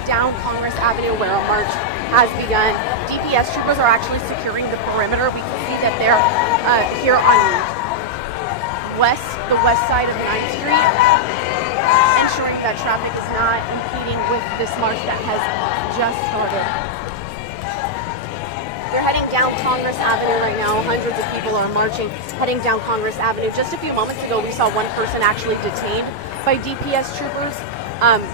down Congress Avenue where a march has begun. DPS troopers are actually securing the perimeter. We can see that they're here on the west side of 9th Street, ensuring that traffic is not impeding with this march that has just started. They're heading down Congress Avenue right now. Hundreds of people are marching, heading down Congress Avenue. Just a few moments ago, we saw one person actually detained by DPS troopers,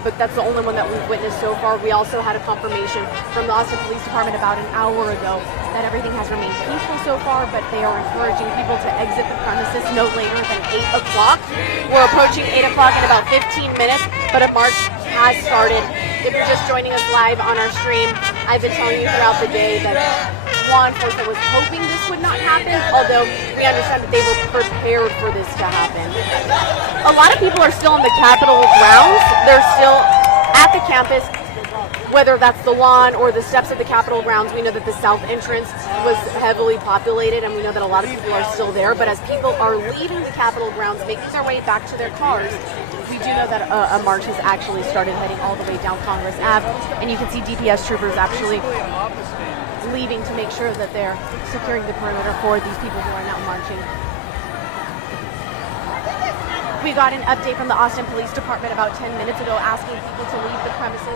but that's the only one that we've witnessed so far. We also had a confirmation from the Austin Police Department about an hour ago that everything has remained peaceful so far, but they are encouraging people to exit the premises no later than 8 o'clock. We're approaching 8 o'clock in about 15 minutes, but a march has started. If you're just joining us live on our stream, I've been telling you throughout the day that law enforcement was hoping this would not happen, although we understand that they were prepared for this to happen. A lot of people are still on the Capitol grounds. They're still at the campus, whether that's the lawn or the steps of the Capitol grounds. We know that the south entrance was heavily populated, and we know that a lot of people are still there. But as people are leaving the Capitol grounds, making their way back to their cars, we do know that a march has actually started heading all the way down Congress Ave, and you can see DPS troopers actually leaving to make sure that they're securing the perimeter for these people who are now marching. We got an update from the Austin Police Department about 10 minutes ago asking people to leave the premises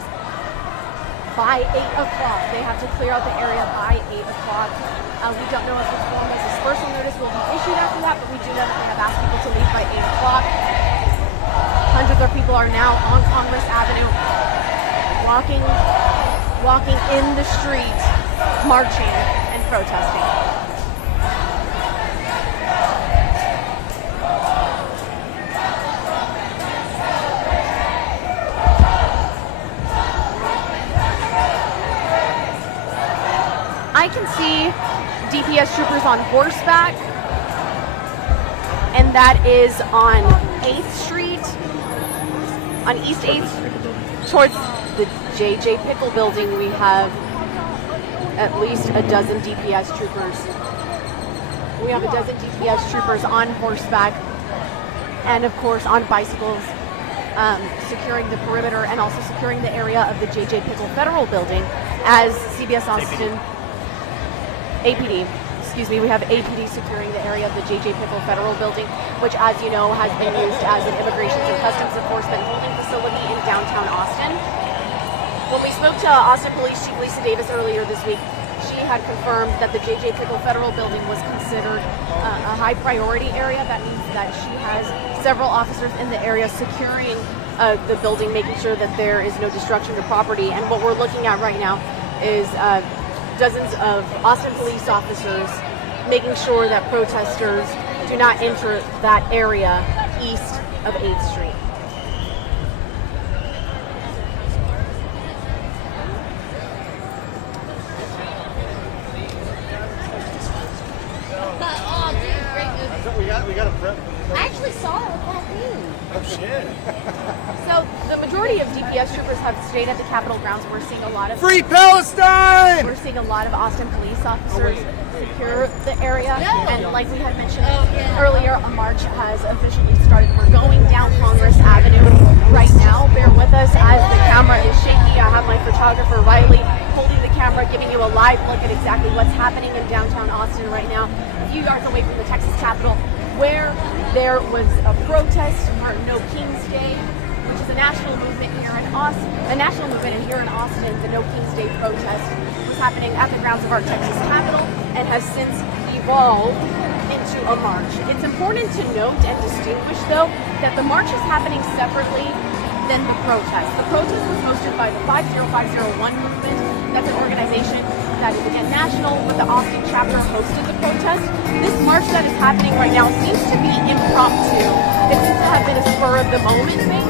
by 8 o'clock. They have to clear out the area by 8 o'clock. We don't know if the formal dispersal notice will be issued after that, but we do know that they have asked people to leave by 8 o'clock. Hundreds of people are now on Congress Avenue, walking in the street, marching and protesting. I can see DPS troopers on horseback, and that is on 8th Street, on East 8th Street, towards the J.J. Pickle building. We have at least a dozen DPS troopers. We have a dozen DPS troopers on horseback and, of course, on bicycles, securing the perimeter and also securing the area of the J.J. Pickle Federal Building as CBS Austin APD. We have APD securing the area of the J.J. Pickle Federal Building, which, as you know, has been used as an Immigrations and Customs Enforcement holding facility in downtown Austin. When we spoke to Austin Police Chief Lisa Davis earlier this week, she had confirmed that the J.J. Pickle Federal Building was considered a high priority area. That means that she has several officers in the area securing the building, making sure that there is no destruction to property. And what we're looking at right now is dozens of Austin police officers making sure that protesters do not enter that area east of 8th Street. We got a prep. I actually saw it with caffeine. Oh shit. So the majority of DPS troopers have stayed at the Capitol grounds. We're seeing a lot of Free Palestine! We're seeing a lot of Austin police officers secure the area, and like we had mentioned earlier, a march has officially started. We're going down Congress Avenue right now. Bear with us as the camera is shaky. I have my photographer Riley holding the camera, giving you a live look at exactly what's happening in downtown Austin right now, a few yards away from the Texas Capitol, where there was a protest for No King's Day, which is a national movement here in Austin. A national movement, and here in Austin, the No King's Day protest was happening at the grounds of our Texas Capitol and has since evolved into a march. It's important to note and distinguish, though, that the march is happening separately than the protest. The protest was hosted by the 50501 movement. That's an organization that is again national, but the Austin chapter hosted the protest. This march that is happening right now seems to be impromptu. It seems to have been a spur of the moment thing.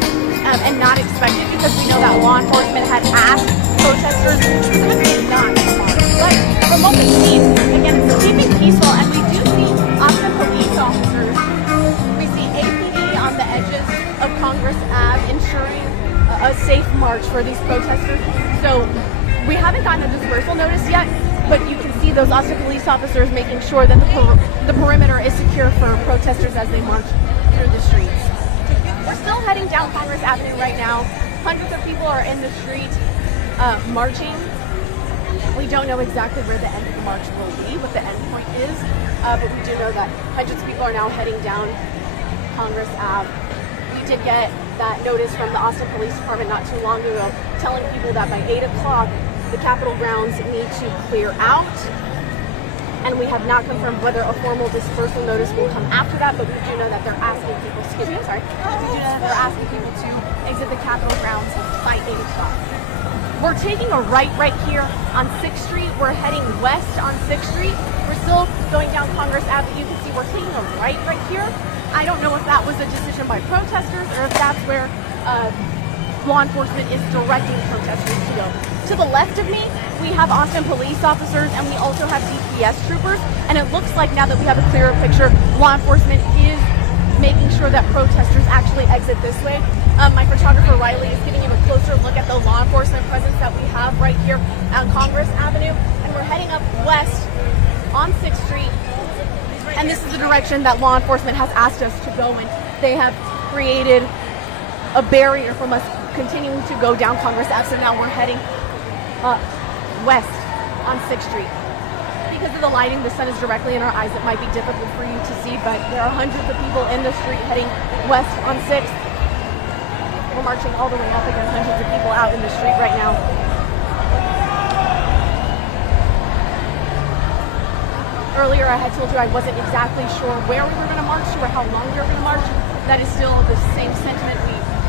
And not expected, because we know that law enforcement had asked protesters specifically not to march. But from what we've seen, again, it's keeping peaceful, and we do see Austin police officers. We see APD on the edges of Congress Ave ensuring a safe march for these protesters. So we haven't gotten a dispersal notice yet, but you can see those Austin police officers making sure that the perimeter is secure for protesters as they march through the streets. We're still heading down Congress Avenue right now. Hundreds of people are in the street marching. We don't know exactly where the end of the march will be, what the end point is, but we do know that hundreds of people are now heading down Congress Ave. We did get that notice from the Austin Police Department not too long ago, telling people that by 8 o'clock, the Capitol grounds need to clear out. And we have not confirmed whether a formal dispersal notice will come after that, but we do know that they're asking people, we do know that they're asking people to exit the Capitol grounds by 8 o'clock. We're taking a right here on 6th Street. We're heading west on 6th Street. We're still going down Congress Ave, but you can see we're taking a right here. I don't know if that was a decision by protesters or if that's where law enforcement is directing protesters to go. To the left of me, we have Austin police officers, and we also have DPS troopers, and it looks like now that we have a clearer picture, law enforcement is making sure that protesters actually exit this way. My photographer Riley is giving you a closer look at the law enforcement presence that we have right here on Congress Avenue, and we're heading up west on 6th Street, and this is the direction that law enforcement has asked us to go in. They have created a barrier from us continuing to go down Congress Ave, so now we're heading west on 6th Street. Because of the lighting, the sun is directly in our eyes. It might be difficult for you to see, but there are hundreds of people in the street heading west on 6th. We're marching all the way up against hundreds of people out in the street right now. Earlier I had told you I wasn't exactly sure where we were going to march to or how long we were going to march. That is still the same sentiment.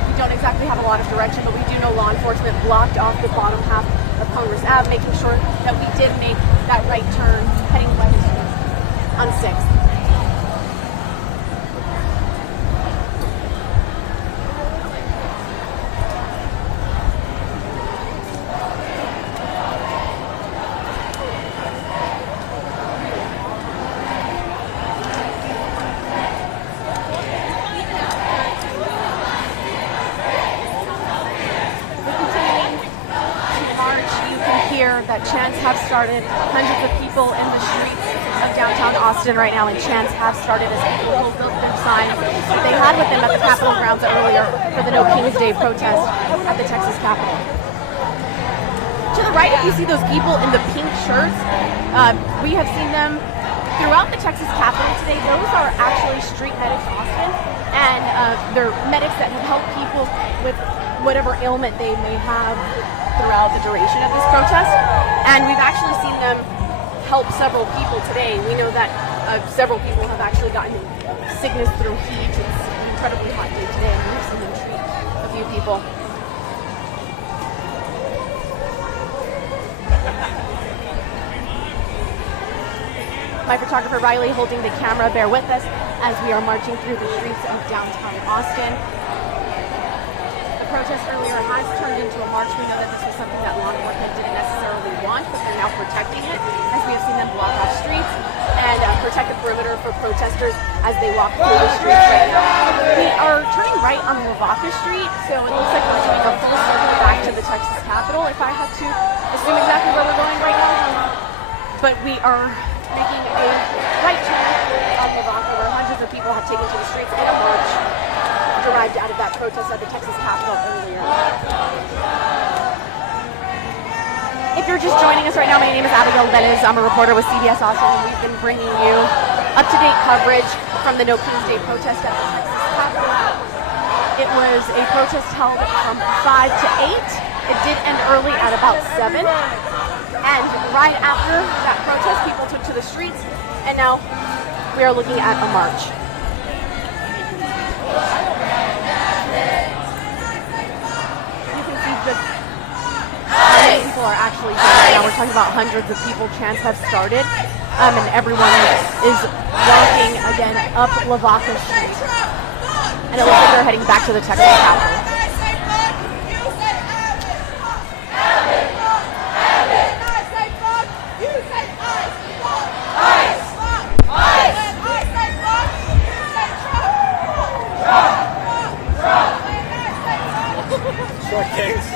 We don't exactly have a lot of direction, but we do know law enforcement blocked off the bottom half of Congress Ave, making sure that we did make that right turn heading west on 6th. That chants have started. Hundreds of people in the streets of downtown Austin right now, and chants have started as people hold up their signs that they had with them at the Capitol grounds earlier for the No King's Day protest at the Texas Capitol. To the right, if you see those people in the pink shirts, we have seen them throughout the Texas Capitol today. Those are actually Street Medics Austin, and they're medics that have helped people with whatever ailment they may have throughout the duration of this protest, and we've actually seen them help several people today. We know that several people have actually gotten sickness through heat. It's an incredibly hot day today, and we've seen them treat a few people. My photographer Riley holding the camera. Bear with us as we are marching through the streets of downtown Austin. The protest earlier has turned into a march. We know that this was something that law enforcement didn't necessarily want, but they're now protecting it, as we have seen them block off streets and protect the perimeter for protesters as they walk through the streets right now. We are turning right on Lavaca Street, so it looks like we're doing a full circle back to the Texas Capitol, if I had to assume exactly where we're going right now. But we are making a right turn on Lavaca, where hundreds of people have taken to the streets in a march derived out of that protest at the Texas Capitol earlier. If you're just joining us right now, my name is Abigail Velez. I'm a reporter with CBS Austin, and we've been bringing you up-to-date coverage from the No Kings Day protest at the Texas Capitol. It was a protest held from 5 to 8. It did end early at about 7. And right after that protest, people took to the streets, and now we are looking at a march. You can see just how many people are actually here right now. We're talking about hundreds of people. Chants have started, and everyone is walking again up Lavaca Street. And it looks like they're heading back to the Texas Capitol. Short kings.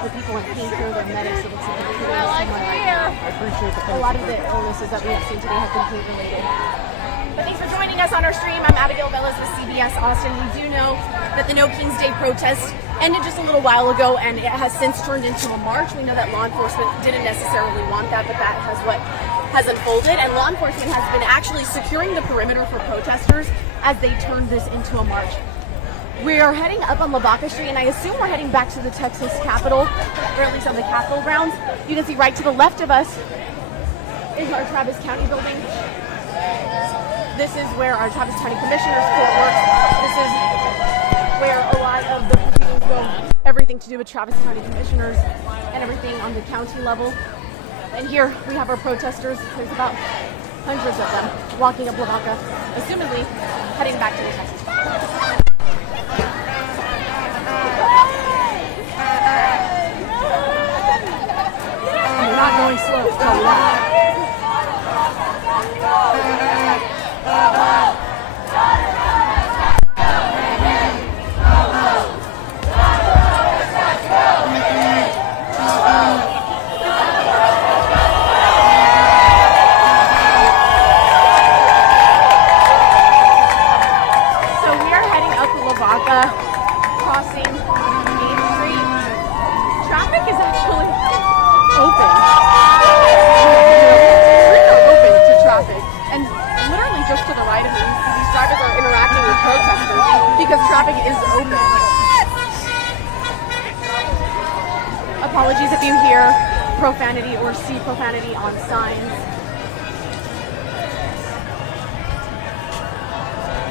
The people in pink here, they're medics, it looks like they're treating someone right now. I appreciate the A lot of the illnesses that we have seen today have been pain related. But thanks for joining us on our stream. I'm Abigail Velez with CBS Austin. We do know that the No Kings Day protest ended just a little while ago, and it has since turned into a march. We know that law enforcement didn't necessarily want that, but that has what has unfolded. And law enforcement has been actually securing the perimeter for protesters as they turned this into a march. We are heading up on Lavaca Street, and I assume we're heading back to the Texas Capitol, or at least on the Capitol grounds. You can see right to the left of us is our Travis County building. This is where our Travis County Commissioner's Court works. This is where a lot of the proceedings go. Everything to do with Travis County Commissioners and everything on the county level. And here we have our protesters. There's about hundreds of them walking up Lavaca, assumedly heading back to the Texas Capitol. You're not going slow, it's tell you that. So we are heading up Lavaca, crossing Main Street. Traffic is actually open. Streets are open to traffic, and literally just to the right of me, these drivers are interacting with protesters because traffic is open. Apologies if you hear profanity or see profanity on signs.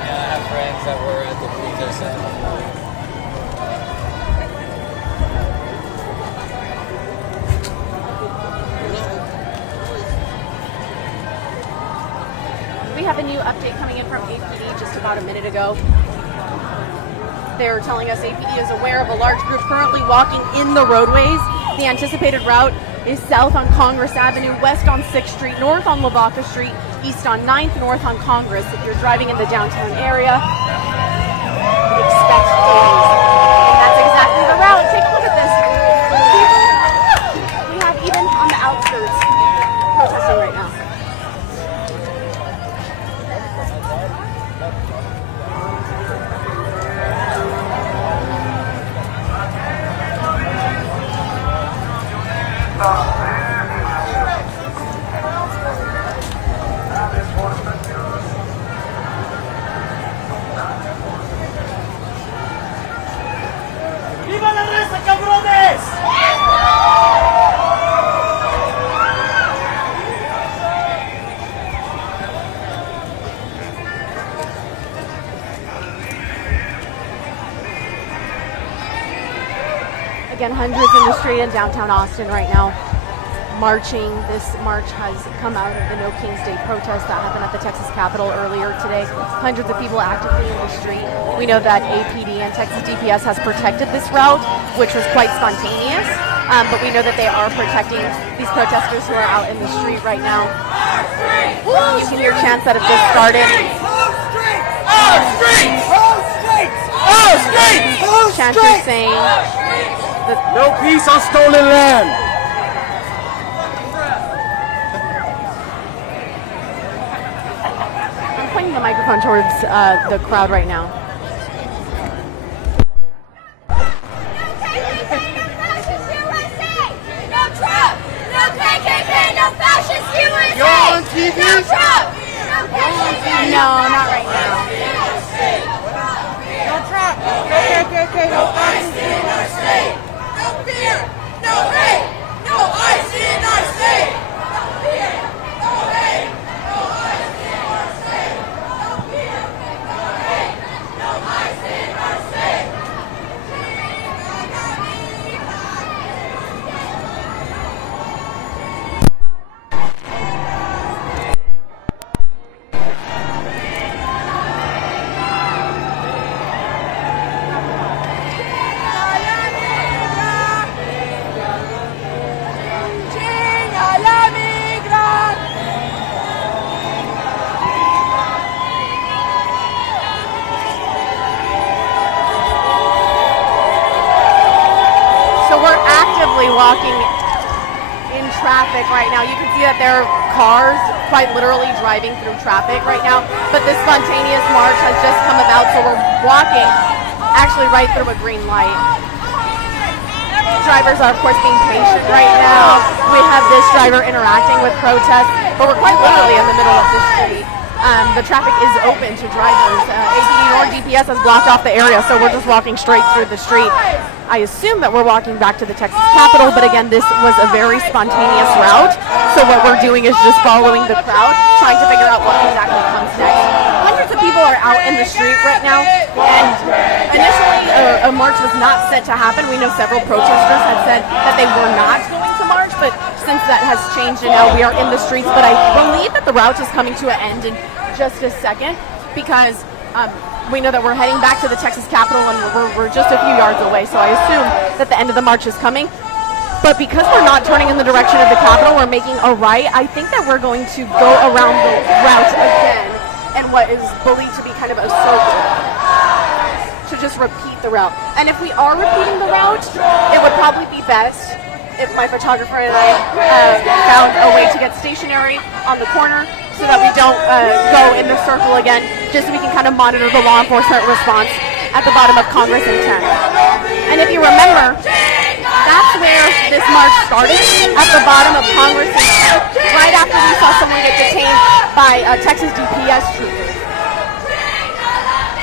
Yeah, I have friends that were at the protest center. We have a new update coming in from APD just about a minute ago. They're telling us APD is aware of a large group currently walking in the roadways. The anticipated route is south on Congress Avenue, west on 6th Street, north on Lavaca Street, east on 9th, north on Congress. If you're driving in the downtown area, expect delays. That's exactly the route. Take a look at this. We have even on the outskirts protesting right now. Again, hundreds in the street in downtown Austin right now marching. This march has come out of the No Kings Day protest that happened at the Texas Capitol earlier today. Hundreds of people actively in the street. We know that APD and Texas DPS has protected this route, which was quite spontaneous, but we know that they are protecting these protesters who are out in the street right now. You can hear chants that have just started. Chanters saying No peace on stolen land. I'm pointing the microphone towards the crowd right now. No, not right now. No Trump, no KKK, no fascists in our state. No fear, no hate, no ICE in our state. No fear, no hate, no ICE in our state. No fear, no hate, no ICE in our state. Walking in traffic right now. You can see that there are cars quite literally driving through traffic right now, but this spontaneous march has just come about, so we're walking actually right through a green light. Drivers are of course being patient right now. We have this driver interacting with protests, but we're quite literally in the middle of the street. The traffic is open to drivers. APD nor DPS has blocked off the area, so we're just walking straight through the street. I assume that we're walking back to the Texas Capitol, but again, this was a very spontaneous route, so what we're doing is just following the crowd, trying to figure out what exactly comes next. Hundreds of people are out in the street right now, and initially a march was not set to happen. We know several protesters had said that they were not going to march, but since that has changed and now we are in the streets, but I believe that the route is coming to an end in just a second, because we know that we're heading back to the Texas Capitol and we're just a few yards away, so I assume that the end of the march is coming. But because we're not turning in the direction of the Capitol, we're making a right, I think that we're going to go around the route again in what is believed to be kind of a circle, to just repeat the route. And if we are repeating the route, it would probably be best if my photographer and I found a way to get stationary on the corner so that we don't go in the circle again, just so we can kind of monitor the law enforcement response at the bottom of Congress and 10. And if you remember, that's where this march started, at the bottom of Congress and 10, right after we saw someone get detained by Texas DPS troopers.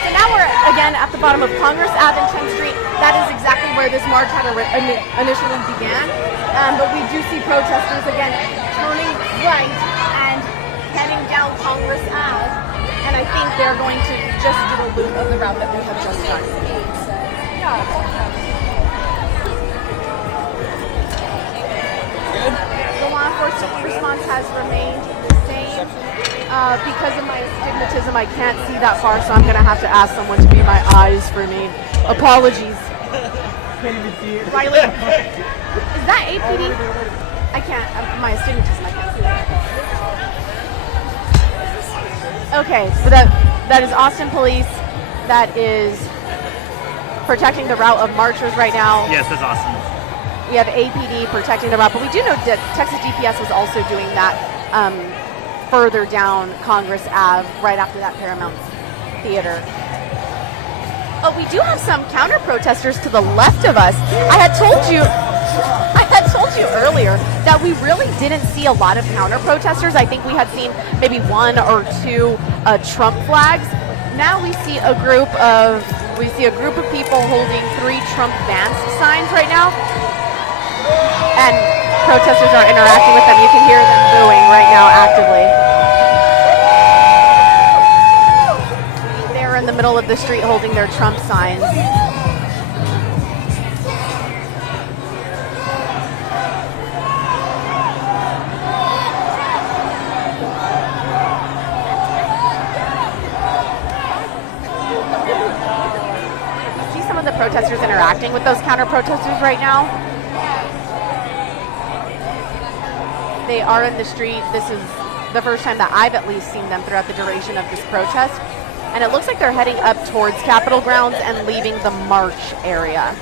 So now we're again at the bottom of Congress Ave and 10th Street. That is exactly where this march had initially began. But we do see protesters again turning right and heading down Congress Ave, and I think they're going to just do a loop of the route that we have just done. The law enforcement response has remained the same. Because of my astigmatism, I can't see that far, so I'm going to have to ask someone to be my eyes for me. Apologies. Can't even see it. Riley, is that APD? I can't. My astigmatism, I can't see that. Okay, so that is Austin Police. That is protecting the route of marchers right now. Yes, that's awesome. We have APD protecting the route, but we do know that Texas DPS was also doing that further down Congress Ave, right after that Paramount Theater. But we do have some counter protesters to the left of us. I had told you earlier that we really didn't see a lot of counter protesters. I think we had seen maybe one or two Trump flags. Now we see a group of people holding 3 Trump bans signs right now, and protesters are interacting with them. You can hear them booing right now actively. They're in the middle of the street holding their Trump signs. protesters interacting with those counter protesters right now. They are in the street. This is the first time that I've at least seen them throughout the duration of this protest. And it looks like they're heading up towards Capitol grounds and leaving the march area.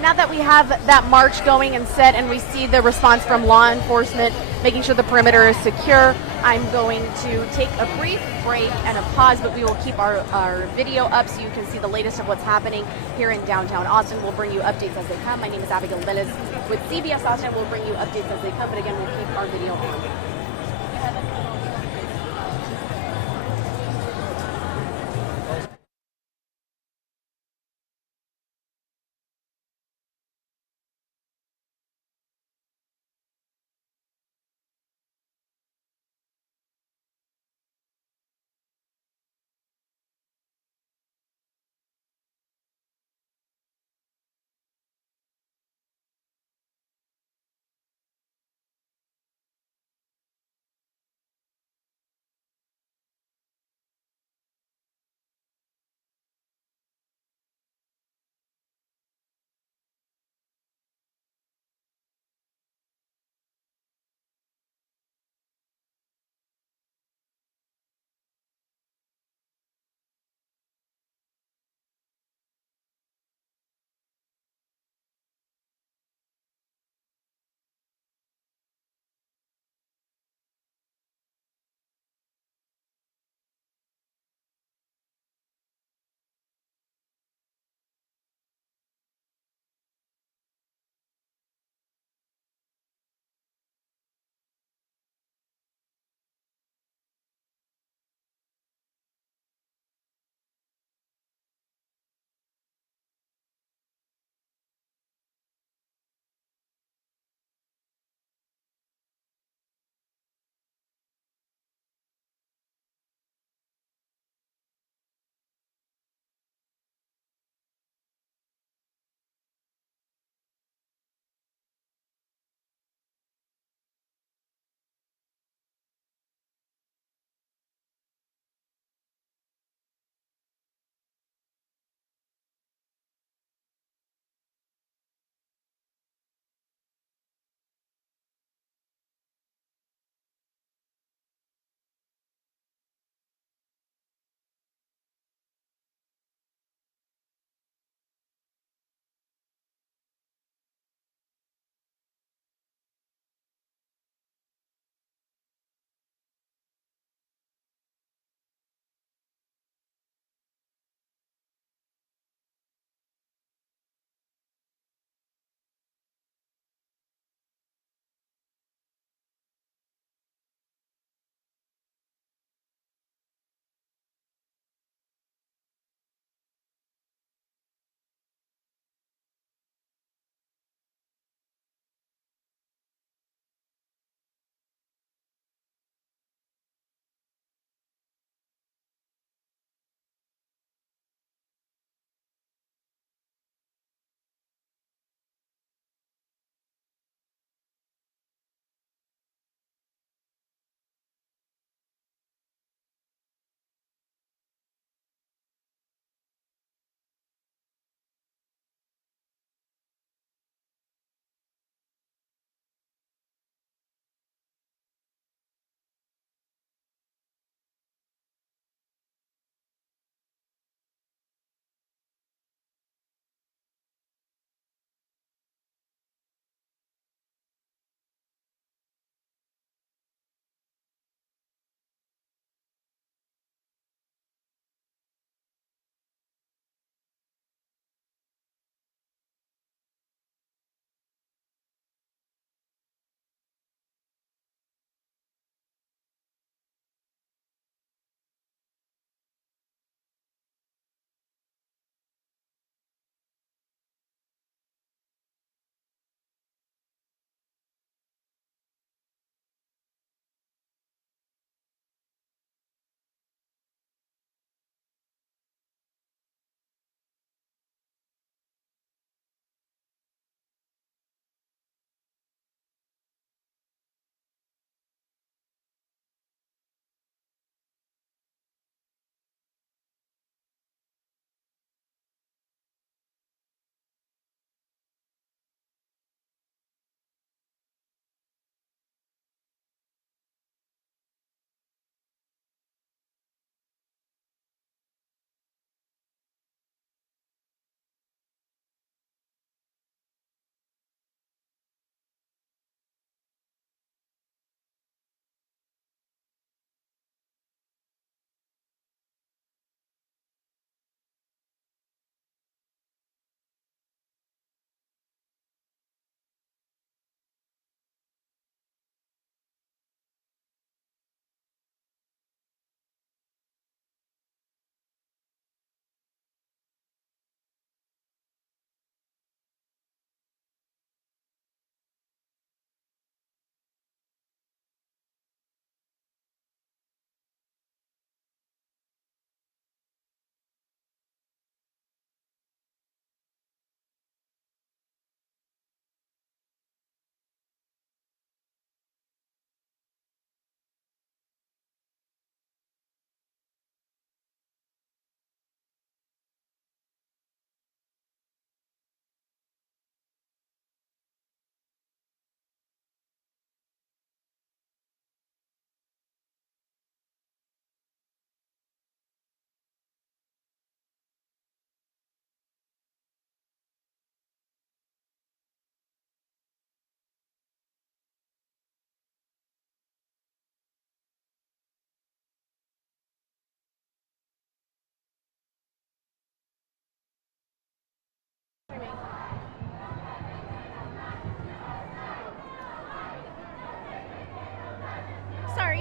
Now that we have that march going and set and we see the response from law enforcement, making sure the perimeter is secure, I'm going to take a brief break and a pause, but we will keep our video up so you can see the latest of what's happening here in downtown Austin. We'll bring you updates as they come. My name is Abigail Velez with CBS Austin. We'll bring you updates as they come, but again, we'll keep our video on.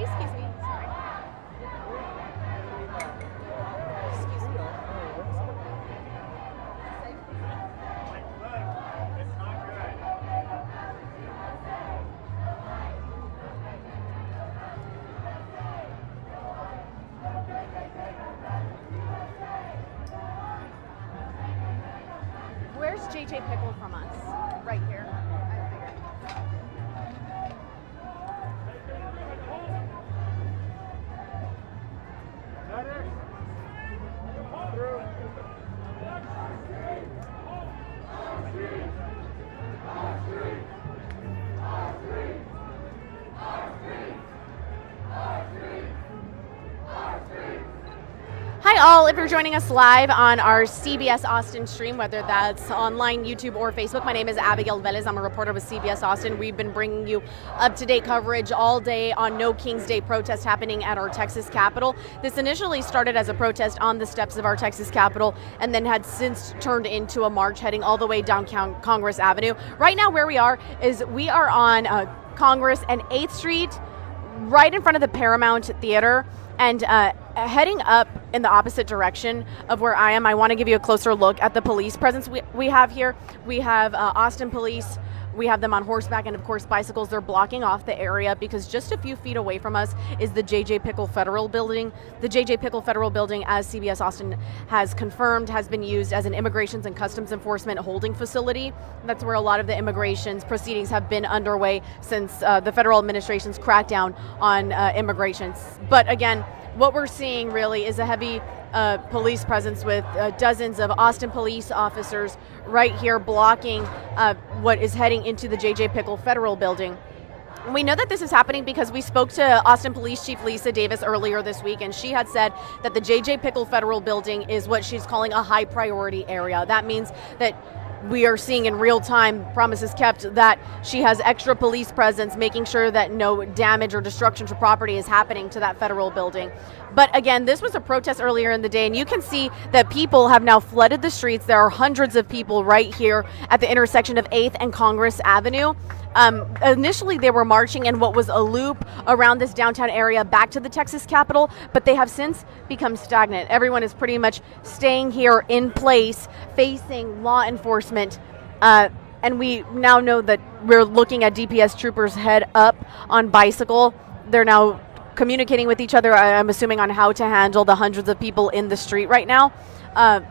Excuse me. Sorry. Excuse me. Where's JJ Pickle from us? Right here. I figured. Hi all, if you're joining us live on our CBS Austin stream, whether that's online, YouTube, or Facebook, my name is Abigail Velez. I'm a reporter with CBS Austin. We've been bringing you up-to-date coverage all day on No King's Day protest happening at our Texas Capitol. This initially started as a protest on the steps of our Texas Capitol and then had since turned into a march heading all the way down Congress Avenue. Right now where we are is we are on Congress and 8th Street, right in front of the Paramount Theater. And heading up in the opposite direction of where I am, I want to give you a closer look at the police presence we have here. We have Austin police. We have them on horseback and, of course, bicycles. They're blocking off the area because just a few feet away from us is the J.J. Pickle Federal Building. The J.J. Pickle Federal Building, as CBS Austin has confirmed, has been used as an Immigrations and Customs Enforcement holding facility. That's where a lot of the immigrations proceedings have been underway since the federal administration's crackdown on immigrations. But again, what we're seeing really is a heavy police presence with dozens of Austin police officers right here blocking what is heading into the J.J. Pickle Federal Building. We know that this is happening because we spoke to Austin Police Chief Lisa Davis earlier this week, and she had said that the J.J. Pickle Federal Building is what she's calling a high priority area. That means that we are seeing in real time, promises kept, that she has extra police presence making sure that no damage or destruction to property is happening to that federal building. But again, this was a protest earlier in the day, and you can see that people have now flooded the streets. There are hundreds of people right here at the intersection of 8th and Congress Avenue. Initially, they were marching in what was a loop around this downtown area back to the Texas Capitol, but they have since become stagnant. Everyone is pretty much staying here in place, facing law enforcement. And we now know that we're looking at DPS troopers head up on bicycle. They're now communicating with each other, I'm assuming, on how to handle the hundreds of people in the street right now.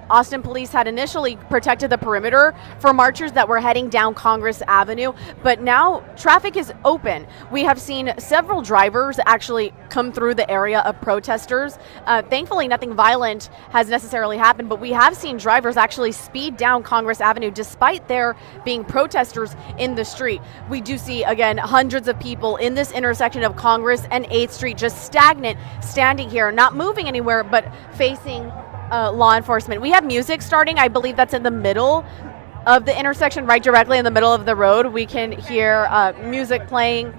Austin police had initially protected the perimeter for marchers that were heading down Congress Avenue, but now traffic is open. We have seen several drivers actually come through the area of protesters. Thankfully, nothing violent has necessarily happened, but we have seen drivers actually speed down Congress Avenue despite there being protesters in the street. We do see, again, hundreds of people in this intersection of Congress and 8th Street just stagnant, standing here, not moving anywhere, but facing law enforcement. We have music starting. I believe that's in the middle of the intersection, right directly in the middle of the road. We can hear music playing.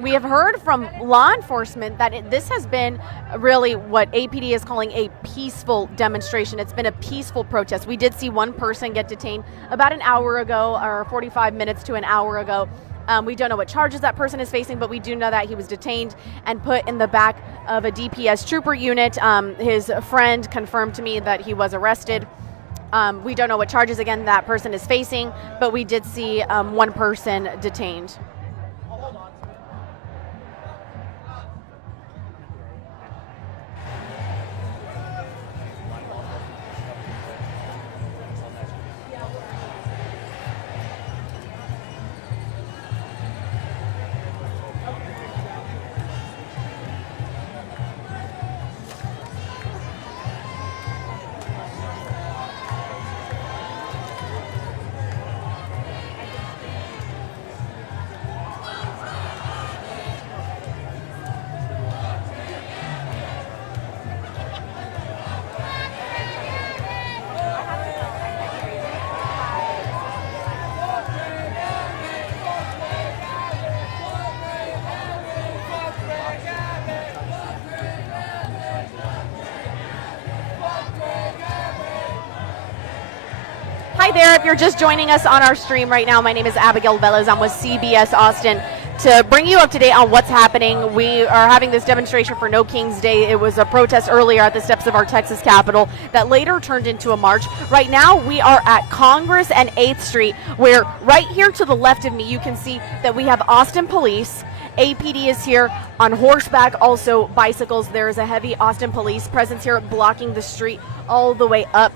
We have heard from law enforcement that this has been really what APD is calling a peaceful demonstration. It's been a peaceful protest. We did see one person get detained about an hour ago, or 45 minutes to an hour ago. We don't know what charges that person is facing, but we do know that he was detained and put in the back of a DPS trooper unit. His friend confirmed to me that he was arrested. We don't know what charges, again, that person is facing, but we did see one person detained. Hi there, if you're just joining us on our stream right now, my name is Abigail Velez. I'm with CBS Austin. to bring you up to date on what's happening, we are having this demonstration for No King's Day. It was a protest earlier at the steps of our Texas Capitol that later turned into a march. Right now, we are at Congress and 8th Street, where right here to the left of me, you can see that we have Austin Police. APD is here on horseback, also bicycles. There is a heavy Austin Police presence here blocking the street all the way up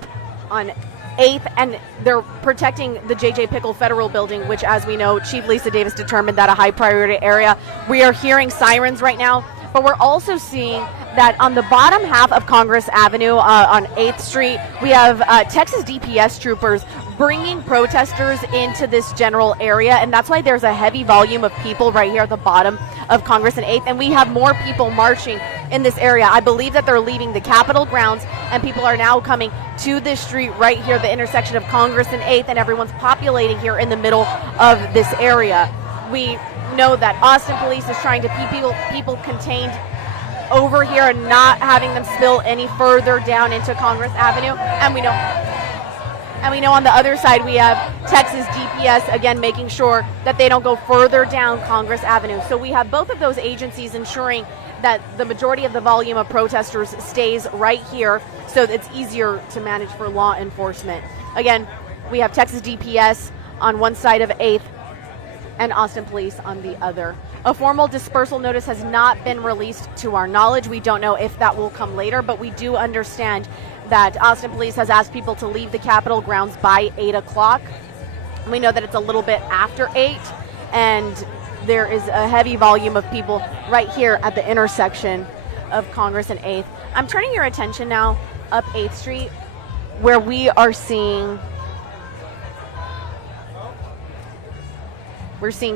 on 8th, and they're protecting the J.J. Pickle Federal Building, which, as we know, Chief Lisa Davis determined that a high priority area. We are hearing sirens right now, but we're also seeing that on the bottom half of Congress Avenue on 8th Street, we have Texas DPS troopers bringing protesters into this general area, and that's why there's a heavy volume of people right here at the bottom of Congress and 8th, and we have more people marching in this area. I believe that they're leaving the Capitol grounds, and people are now coming to this street right here, the intersection of Congress and 8th, and everyone's populating here in the middle of this area. We know that Austin Police is trying to keep people contained over here and not having them spill any further down into Congress Avenue, and we know on the other side we have Texas DPS, again, making sure that they don't go further down Congress Avenue. So we have both of those agencies ensuring that the majority of the volume of protesters stays right here so that it's easier to manage for law enforcement. Again, we have Texas DPS on one side of 8th and Austin Police on the other. A formal dispersal notice has not been released to our knowledge. We don't know if that will come later, but we do understand that Austin Police has asked people to leave the Capitol grounds by 8 o'clock. We know that it's a little bit after 8, and there is a heavy volume of people right here at the intersection of Congress and 8th. I'm turning your attention now up 8th Street, where we are seeing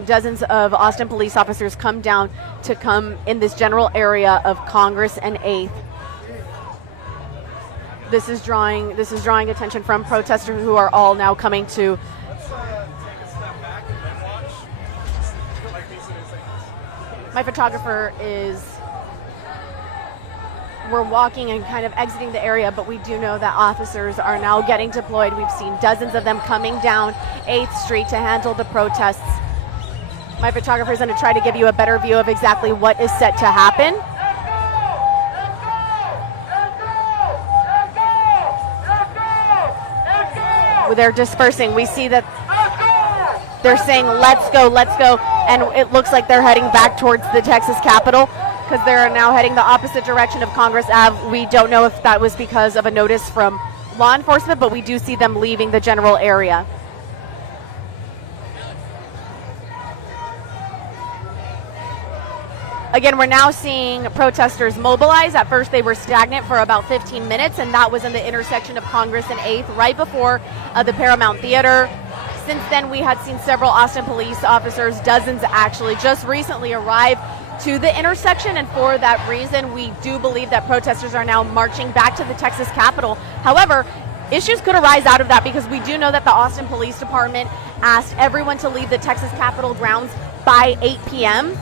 dozens of Austin police officers come down to come in this general area of Congress and 8th. This is drawing attention from protesters who are all now coming to. My photographer is. We're walking and kind of exiting the area, but we do know that officers are now getting deployed. We've seen dozens of them coming down 8th Street to handle the protests. My photographer is going to try to give you a better view of exactly what is set to happen. They're dispersing. We see that they're saying, let's go, and it looks like they're heading back towards the Texas Capitol because they're now heading the opposite direction of Congress Ave. We don't know if that was because of a notice from law enforcement, but we do see them leaving the general area. Again, we're now seeing protesters mobilize. At first, they were stagnant for about 15 minutes, and that was in the intersection of Congress and 8th, right before the Paramount Theater. Since then, we had seen several Austin police officers, dozens actually, just recently arrive to the intersection, and for that reason, we do believe that protesters are now marching back to the Texas Capitol. However, issues could arise out of that because we do know that the Austin Police Department asked everyone to leave the Texas Capitol grounds by 8 p.m.,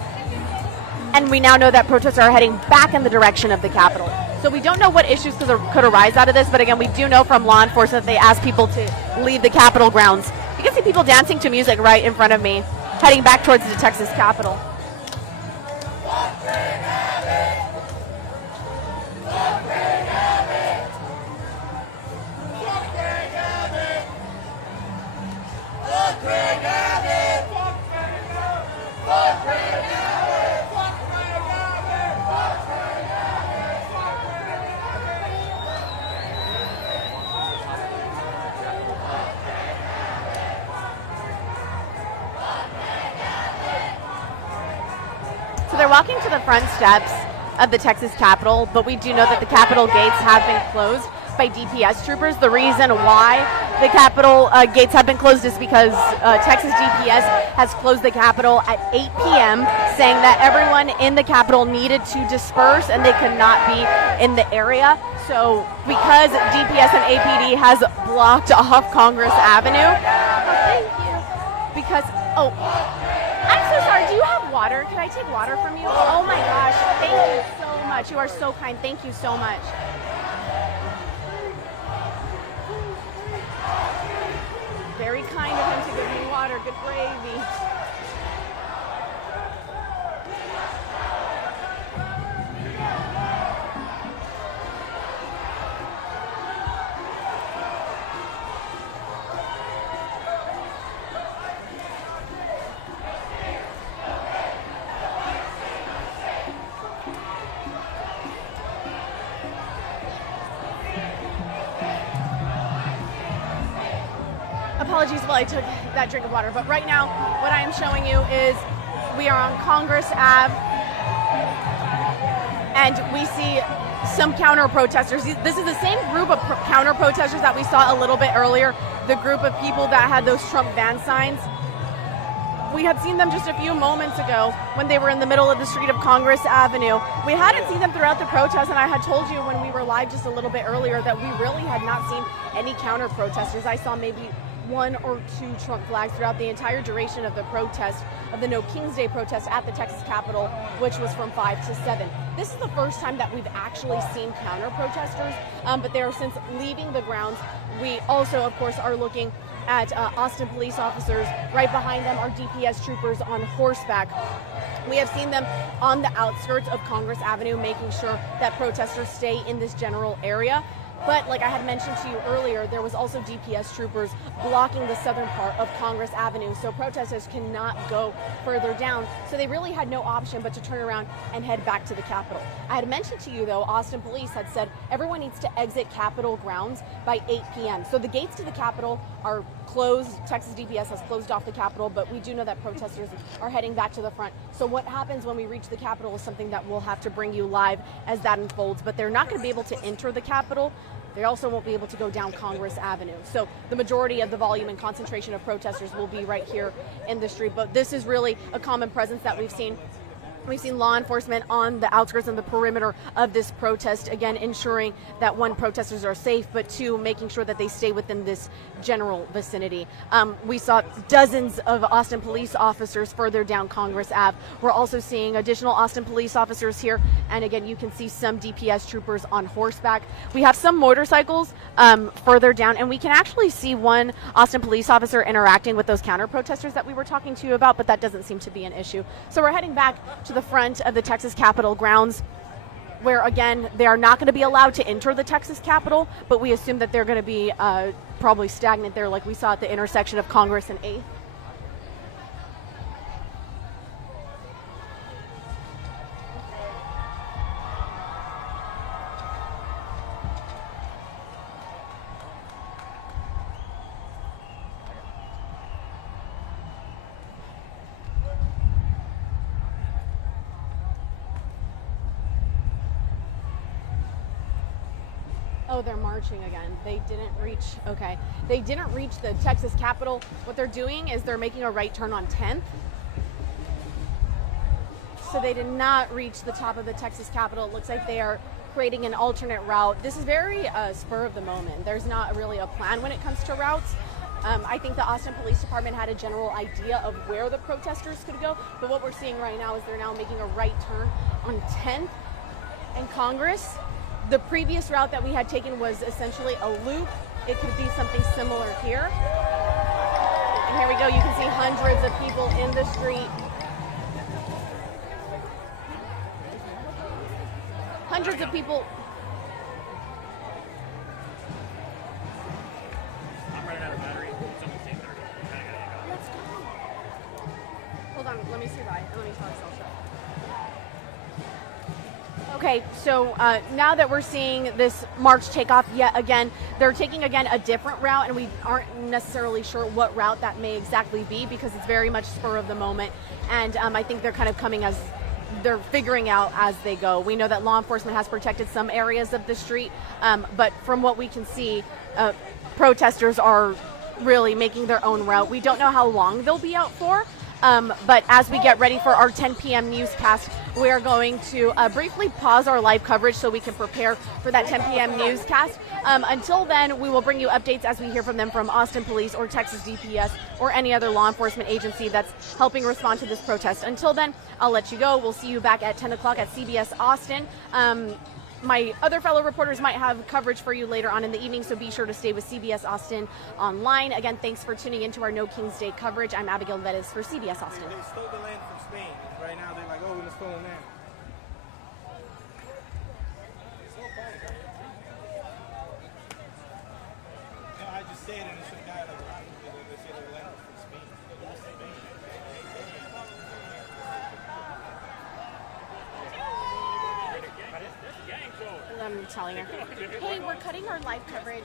and we now know that protesters are heading back in the direction of the Capitol. So we don't know what issues could arise out of this, but again, we do know from law enforcement that they asked people to leave the Capitol grounds. You can see people dancing to music right in front of me, heading back towards the Texas Capitol. So they're walking to the front steps of the Texas Capitol, but we do know that the Capitol gates have been closed by DPS troopers. The reason why the Capitol gates have been closed is because Texas DPS has closed the Capitol at 8 p.m., saying that everyone in the Capitol needed to disperse and they could not be in the area. So because DPS and APD has blocked off Congress Avenue, I'm so sorry. Do you have water? Can I take water from you? Oh my gosh. Thank you so much. You are so kind. Thank you so much. Very kind of him to give me water. Good gravy. apologies while I took that drink of water. But right now, what I am showing you is we are on Congress Ave, and we see some counter protesters. This is the same group of counter protesters that we saw a little bit earlier, the group of people that had those Trump ban signs. We had seen them just a few moments ago when they were in the middle of the street of Congress Avenue. We hadn't seen them throughout the protest, and I had told you when we were live just a little bit earlier that we really had not seen any counter protesters. I saw maybe 1 or 2 Trump flags throughout the entire duration of the protest, of the No Kings Day protest at the Texas Capitol, which was from 5 to 7. This is the first time that we've actually seen counter protesters, but they are since leaving the grounds. We also, of course, are looking at Austin police officers. Right behind them are DPS troopers on horseback. We have seen them on the outskirts of Congress Avenue, making sure that protesters stay in this general area. But like I had mentioned to you earlier, there was also DPS troopers blocking the southern part of Congress Avenue, so protesters cannot go further down. So they really had no option but to turn around and head back to the Capitol. I had mentioned to you, though, Austin police had said everyone needs to exit Capitol grounds by 8 p.m. So the gates to the Capitol are closed. Texas DPS has closed off the Capitol, but we do know that protesters are heading back to the front. So what happens when we reach the Capitol is something that we'll have to bring you live as that unfolds. But they're not going to be able to enter the Capitol. They also won't be able to go down Congress Avenue. So the majority of the volume and concentration of protesters will be right here in the street. But this is really a common presence that we've seen. We've seen law enforcement on the outskirts and the perimeter of this protest, again, ensuring that 1, protesters are safe, but 2, making sure that they stay within this general vicinity. We saw dozens of Austin police officers further down Congress Ave. We're also seeing additional Austin police officers here. And again, you can see some DPS troopers on horseback. We have some motorcycles further down, and we can actually see 1 Austin police officer interacting with those counter protesters that we were talking to you about, but that doesn't seem to be an issue. So we're heading back to the front of the Texas Capitol grounds, where again they are not going to be allowed to enter the Texas Capitol, but we assume that they're going to be probably stagnant there, like we saw at the intersection of Congress and 8th. Oh, they're marching again. They didn't reach, okay. They didn't reach the Texas Capitol. What they're doing is they're making a right turn on 10th. So they did not reach the top of the Texas Capitol. It looks like they are creating an alternate route. This is very spur of the moment. There's not really a plan when it comes to routes. I think the Austin Police Department had a general idea of where the protesters could go, but what we're seeing right now is they're now making a right turn on 10th and Congress. The previous route that we had taken was essentially a loop. It could be something similar here. And here we go. You can see hundreds of people in the street. Hundreds of people. I'm running out of battery. It's almost 8:30. Let's go. Hold on. Let me see that. Let me talk self-shot. Okay, so now that we're seeing this march take off yet again, they're taking again a different route, and we aren't necessarily sure what route that may exactly be because it's very much spur of the moment. And I think they're kind of coming as they're figuring out as they go. We know that law enforcement has protected some areas of the street, but from what we can see, protesters are really making their own route. We don't know how long they'll be out for. But as we get ready for our 10 p.m. newscast, we are going to briefly pause our live coverage so we can prepare for that 10 p.m. newscast. Until then, we will bring you updates as we hear from them from Austin Police or Texas DPS or any other law enforcement agency that's helping respond to this protest. Until then, I'll let you go. We'll see you back at 10 o'clock at CBS Austin. My other fellow reporters might have coverage for you later on in the evening, so be sure to stay with CBS Austin online. Again, thanks for tuning into our No Kings Day coverage. I'm Abigail Vettis for CBS Austin. They stole the land from Spain. Right now they're like, oh, we just stole land. No, I just said it and some guy like, they said the land was from Spain. I'm telling her, hey, we're cutting our live coverage.